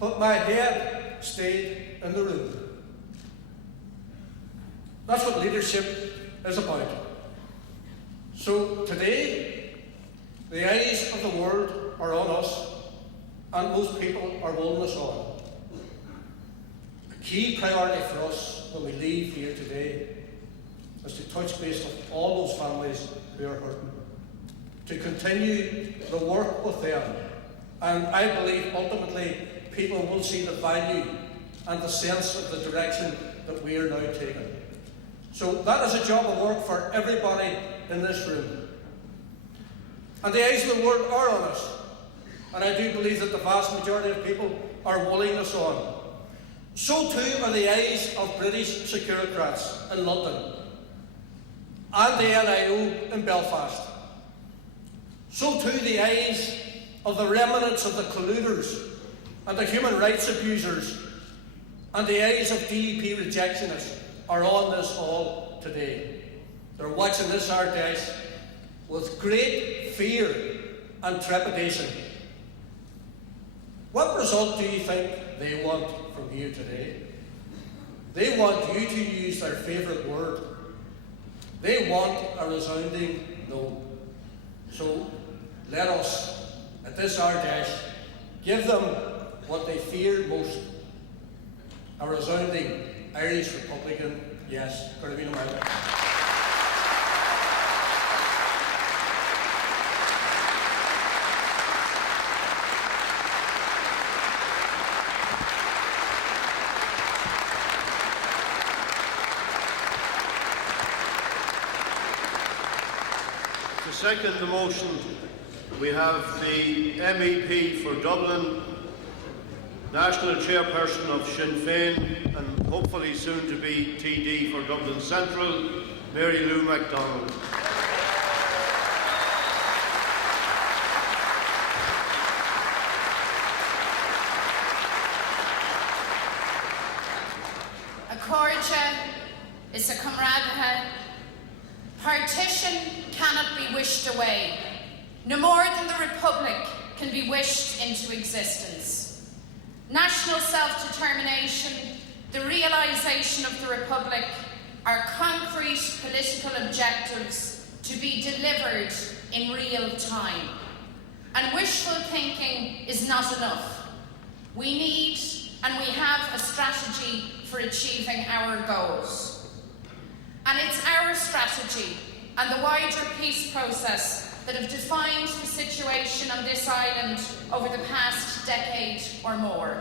But my head stayed in the room. That's what leadership is about. So today, the eyes of the world are on us, and most people are rolling us on. A key priority for us when we leave here today is to touch base with all those families who are hurting, to continue the work with them. And I believe ultimately people will see the value and the sense of the direction that we are now taking. So that is a job of work for everybody in this room. And the eyes of the world are on us. and I do believe that the vast majority of people are willing us on. So too are the eyes of British securocrats in London and the NIO in Belfast. So too the eyes of the remnants of the colluders and the human rights abusers, and the eyes of DUP rejectionists are on this hall today. They're watching this Ard Fheis with great fear and trepidation. What result do you think they want from you today? They want you to use their favourite word. They want a resounding no. So let us, at this Ard Fheis, give them what they fear most: a resounding Irish Republican yes. Clery. To second the motion, we have the MEP for Dublin, National Chairperson of Sinn Féin, and hopefully soon to be TD for Dublin Central, Mary Lou MacDonald. A córide is a comradha. Partition cannot be wished away, no more than the Republic can be wished into existence. National self-determination, the realisation of the Republic, are concrete political objectives to be delivered in real time. And wishful thinking is not enough. We need and we have a strategy for achieving our goals. And it's our strategy and the wider peace process that have defined the situation on this island over the past decade or more.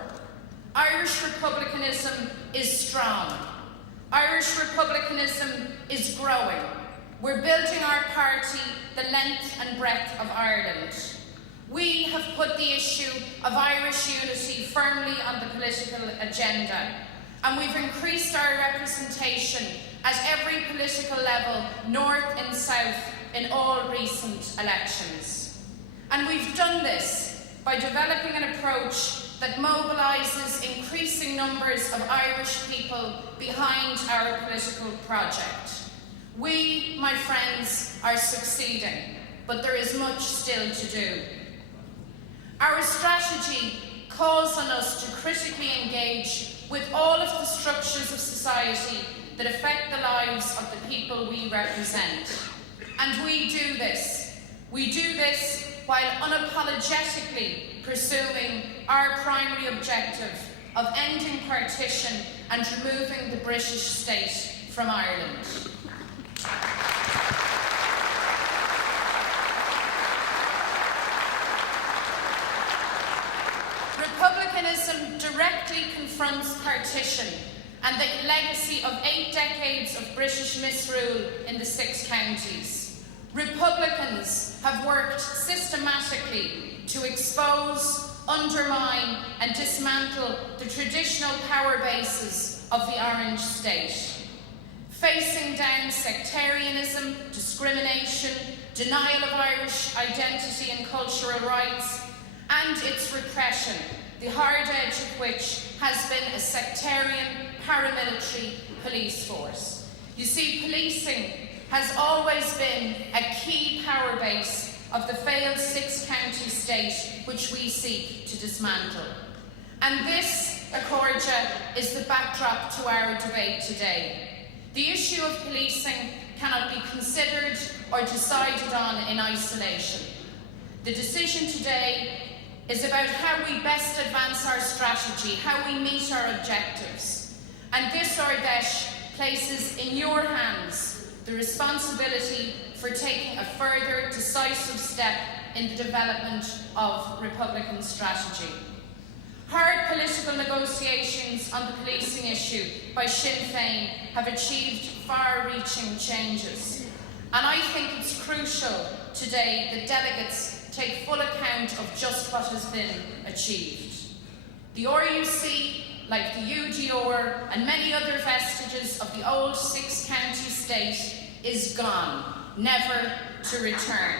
Irish republicanism is strong. Irish republicanism is growing. We're building our party the length and breadth of Ireland. We have put the issue of Irish unity firmly on the political agenda, and we've increased our representation at every political level, north and south, in all recent elections. And we've done this by developing an approach that mobilises increasing numbers of Irish people behind our political project. We, my friends, are succeeding, but there is much still to do. Our strategy calls on us to critically engage with all of the structures of society that affect the lives of the people we represent. And we do this. We do this while unapologetically pursuing our primary objective of ending partition and removing the British state from Ireland. Republicanism directly confronts partition and the legacy of 8 decades of British misrule in the 6 counties. Republicans have worked systematically to expose, undermine and dismantle the traditional power bases of the Orange State. Facing down sectarianism, discrimination, denial of Irish identity and cultural rights, and its repression, the hard edge of which has been a sectarian, paramilitary police force. You see, policing has always been a key power base of the failed 6-county state which we seek to dismantle. And this, Accordia, is the backdrop to our debate today. The issue of policing cannot be considered or decided on in isolation. The decision today is about how we best advance our strategy, how we meet our objectives. And this Ard Fheis places in your hands the responsibility for taking a further decisive step in the development of Republican strategy. Hard political negotiations on the policing issue by Sinn Féin have achieved far-reaching changes. And I think it's crucial today that delegates take full account of just what has been achieved. The RUC, like the UDR and many other vestiges of the old six-county state, is gone, never to return.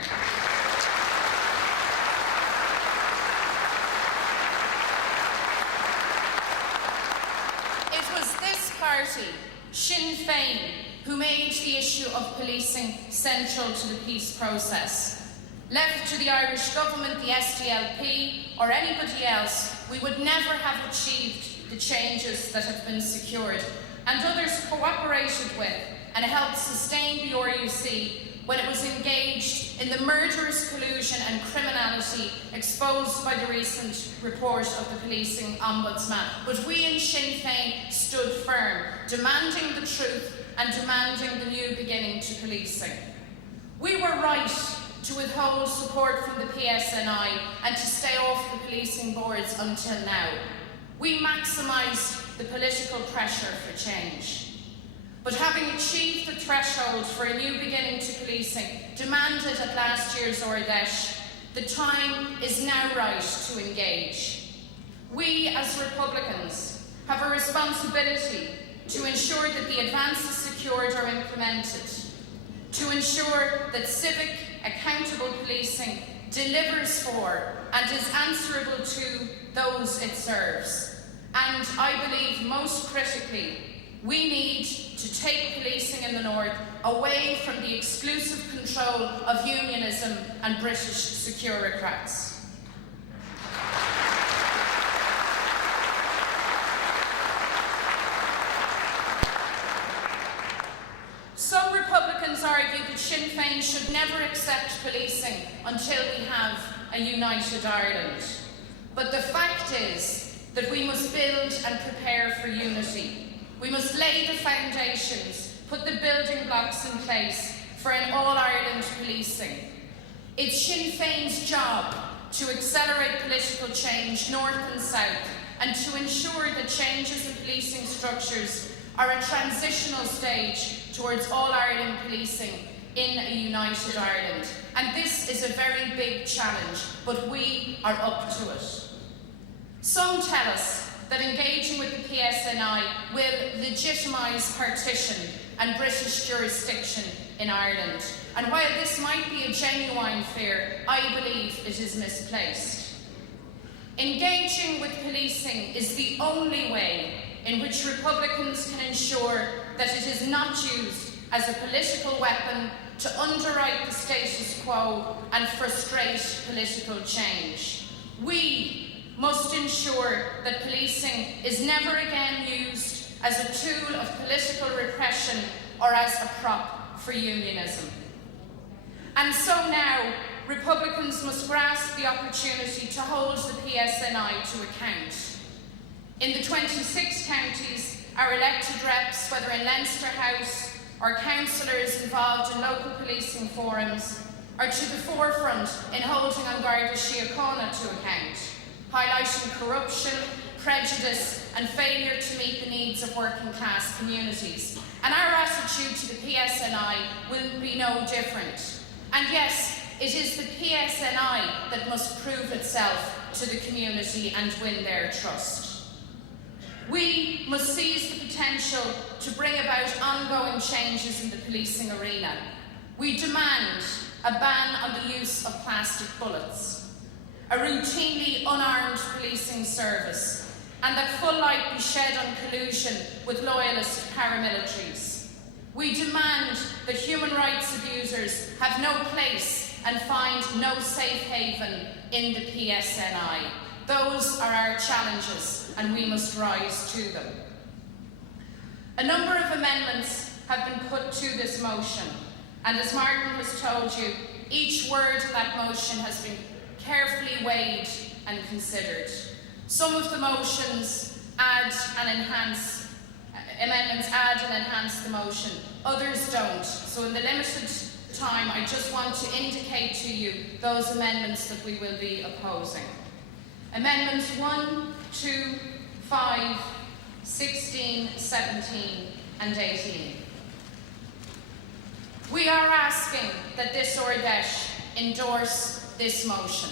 It was this party, Sinn Féin, who made the issue of policing central to the peace process. Left to the Irish government, the SDLP, or anybody else, we would never have achieved the changes that have been secured, and others cooperated with and helped sustain the RUC when it was engaged in the murderous collusion and criminality exposed by the recent report of the policing ombudsman. But we in Sinn Féin stood firm, demanding the truth and demanding the new beginning to policing. We were right to withhold support from the PSNI and to stay off the policing boards until now. We maximised the political pressure for change. But having achieved the threshold for a new beginning to policing demanded at last year's Ard Fheis, the time is now right to engage. We as Republicans have a responsibility to ensure that the advances secured are implemented, to ensure that civic, accountable policing delivers for and is answerable to those it serves. And I believe most critically, we need to take policing in the North away from the exclusive control of unionism and British securocrats. Some Republicans argue that Sinn Féin should never accept policing until we have a united Ireland. But the fact is that we must build and prepare for unity. We must lay the foundations, put the building blocks in place for an all-Ireland policing. It's Sinn Féin's job to accelerate political change north and south and to ensure that changes in policing structures are a transitional stage towards all-Ireland policing in a united Ireland. And this is a very big challenge, but we are up to it. Some tell us that engaging with the PSNI will legitimise partition and British jurisdiction in Ireland. And while this might be a genuine fear, I believe it is misplaced. Engaging with policing is the only way in which Republicans can ensure that it is not used as a political weapon to underwrite the status quo and frustrate political change. We must ensure that policing is never again used as a tool of political repression or as a prop for unionism. And so now, Republicans must grasp the opportunity to hold the PSNI to account. In the 26 counties, our elected reps, whether in Leinster House or councillors involved in local policing forums, are to the forefront in holding An Garda Síochána to account, highlighting corruption, prejudice and failure to meet the needs of working class communities. And our attitude to the PSNI will be no different. And yes, it is the PSNI that must prove itself to the community and win their trust. We must seize the potential to bring about ongoing changes in the policing arena. We demand a ban on the use of plastic bullets, a routinely unarmed policing service, and that full light be shed on collusion with loyalist paramilitaries. We demand that human rights abusers have no place and find no safe haven in the PSNI. Those are our challenges, and we must rise to them. A number of amendments have been put to this motion, and as Martin has told you, each word of that motion has been carefully weighed and considered. Some of the motions add and enhance, amendments add and enhance the motion, others don't. So in the limited time, I just want to indicate to you those amendments that we will be opposing. Amendments 1, 2, 5, 16, 17 and 18. We are asking that this Ard Fheis endorse this motion.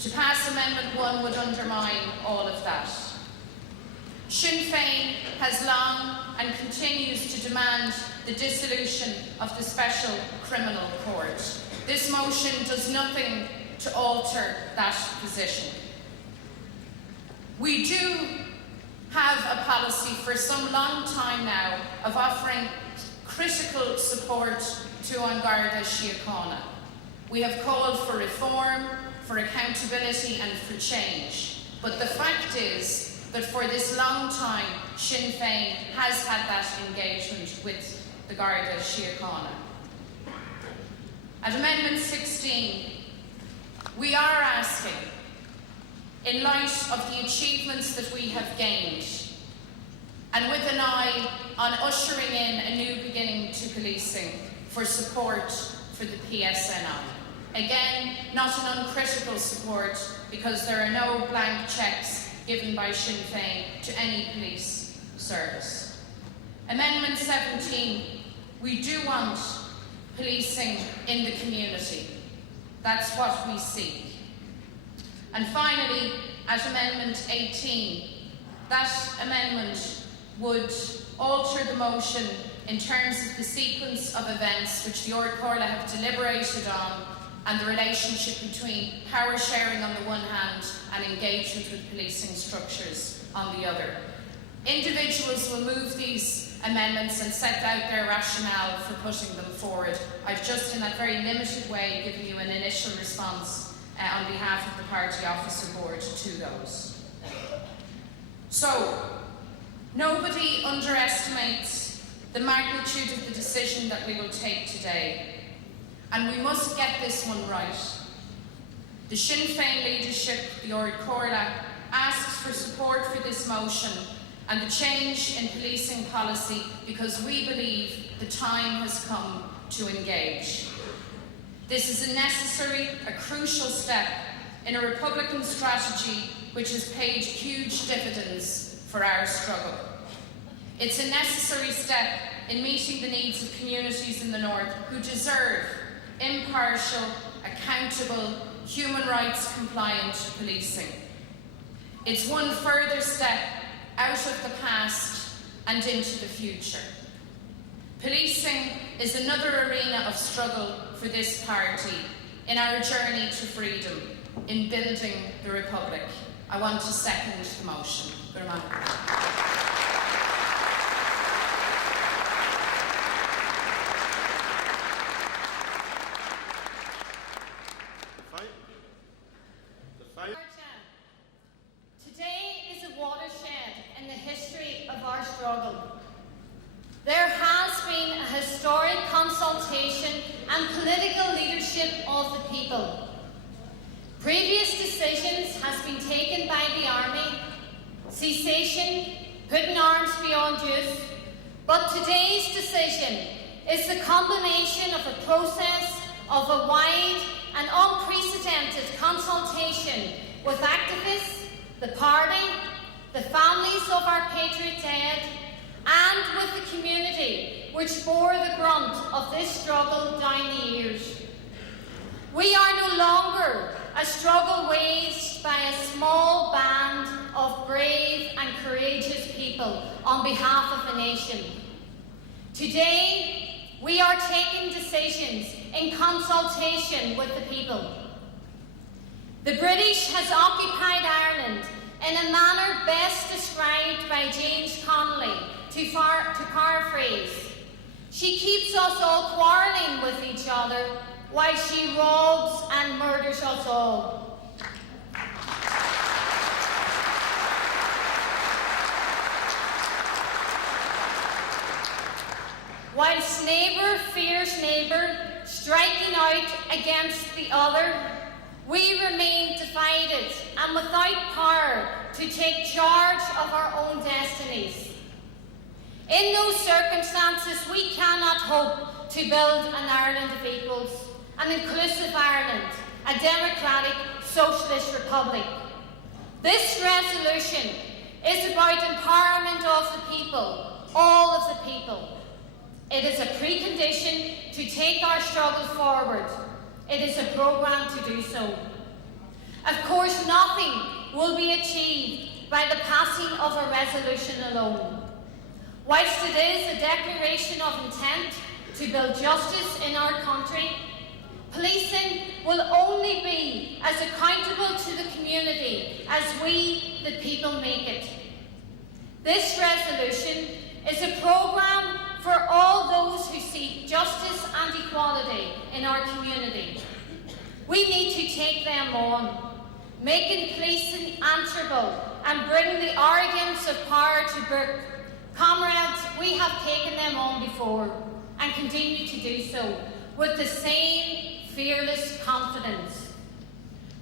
To pass Amendment 1 would undermine all of that. Sinn Féin has long and continues to demand the dissolution of the Special Criminal Court. This motion does nothing to alter that position. We do have a policy for some long time now of offering critical support to An Garda Síochána. We have called for reform, for accountability and for change. But the fact is that for this long time, Sinn Féin has had that engagement with the Garda Síochána. At Amendment 16, we are asking, in light of the achievements that we have gained, and with an eye on ushering in a new beginning to policing, for support for the PSNI. Again, not an uncritical support, because there are no blank cheques given by Sinn Féin to any police service. Amendment 17, we do want policing in the community. That's what we seek. And finally, at Amendment 18, that amendment would alter the motion in terms of the sequence of events which the Ard Fheis have deliberated on, and the relationship between power sharing on the one hand and engagement with policing structures on the other. Individuals will move these amendments and set out their rationale for putting them forward. I've just, in that very limited way, given you an initial response on behalf of the Party Officer Board to those. So, nobody underestimates the magnitude of the decision that we will take today. And we must get this one right. The Sinn Féin leadership, the Ard Fheis, asks for support for this motion and the change in policing policy because we believe the time has come to engage. This is a necessary, a crucial step in a Republican strategy which has paid huge dividends for our struggle. It's a necessary step in meeting the needs of communities in the North who deserve impartial, accountable, human rights compliant policing. It's one further step out of the past and into the future. Policing is another arena of struggle for this party in our journey to freedom, in building the Republic. I want to second the motion. Today is a watershed in the history of our struggle. There has been a historic consultation and political leadership of the people. Previous decisions has been taken by the army, cessation, putting arms beyond use, but today's decision is the combination of a process of a wide and unprecedented consultation with activists, the party, the families of our patriot dead, and with the community which bore the brunt of this struggle down the years. We are no longer a struggle waged by a small band of brave and courageous people on behalf of a nation. Today, we are taking decisions in consultation with the people. The British has occupied Ireland in a manner best described by James Connolly, to paraphrase. She keeps us all quarrelling with each other while she robs and murders us all. Whilst neighbour fears neighbour, striking out against the other, we remain divided and without power to take charge of our own destinies. In those circumstances, we cannot hope to build an Ireland of equals, an inclusive Ireland, a democratic, socialist republic. This resolution is about empowerment of the people, all of the people. It is a precondition to take our struggle forward. it is a programme to do so. Of course, nothing will be achieved by the passing of a resolution alone. Whilst it is a declaration of intent to build justice in our country, policing will only be as accountable to the community as we, the people, make it. This resolution is a programme for all those who seek justice and equality in our community. We need to take them on, making policing answerable and bring the arrogance of power to book. Comrades, we have taken them on before and continue to do so with the same fearless confidence.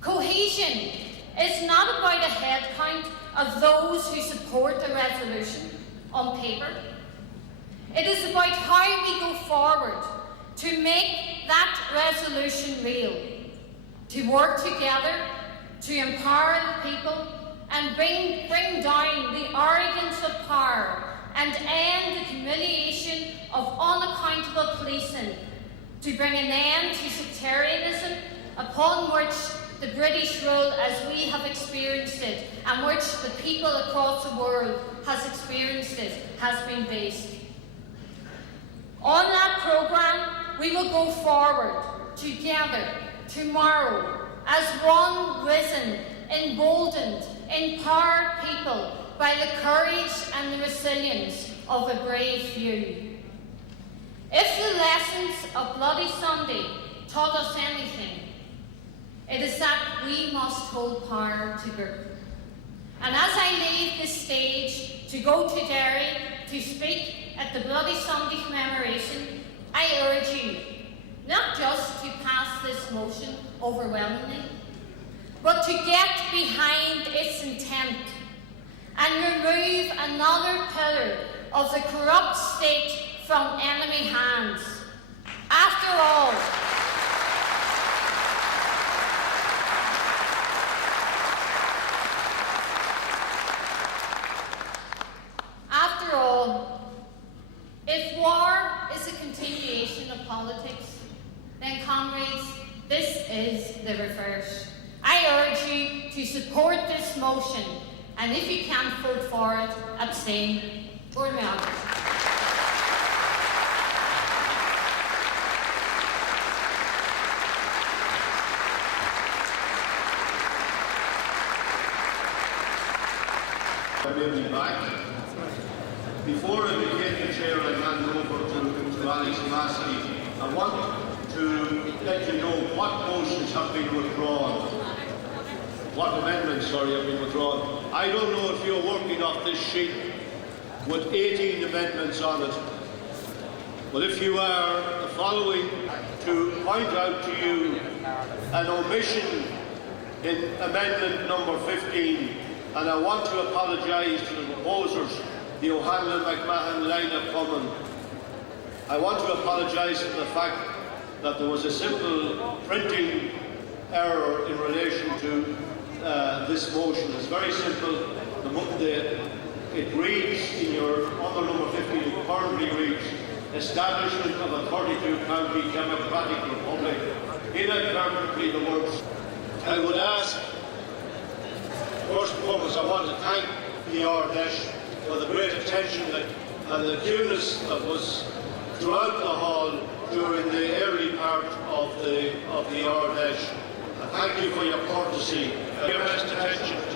Cohesion is not about a head count of those who support the resolution on paper. It is about how we go forward to make that resolution real, to work together, to empower the people and bring down the arrogance of power and end the humiliation of unaccountable policing, to bring an end to sectarianism upon which the British rule as we have experienced it and which the people across the world has experienced it has been based. On that programme, we will go forward together tomorrow as one risen, emboldened, empowered people by the courage and the resilience of a brave few. If the lessons of Bloody Sunday taught us anything, it is that we must hold power to grip. And as I leave this stage to go to Derry to speak at the Bloody Sunday commemoration, I urge you not just to pass this motion overwhelmingly, but to get behind its intent and remove another pillar of the corrupt state from enemy hands. After all, if war is a continuation of politics, then comrades, this is the reverse. I urge you to support this motion, and if you can't vote for it, abstain. Or me out. Before I begin the chair and hand over to Alex Massey, I want to let you know what motions have been withdrawn, what amendments, have been withdrawn. I don't know if you're working off this sheet with 18 amendments on it, but if you are, the following to point out to you an omission in amendment number 15, and I want to apologise to the proposers, the O'Hanlon, McMahon, Lina, Common. I want to apologise for the fact that there was a simple printing error in relation to this motion. It's very simple. It reads in your under number 15, it currently reads, establishment of a 32-county democratic republic. Inadvertently the words. I would ask, first and foremost, I want to thank the Ard Fheis for the great attention and the queueness that was throughout the hall during the early part of the Ard Fheis. Thank you for your courtesy, your best attention to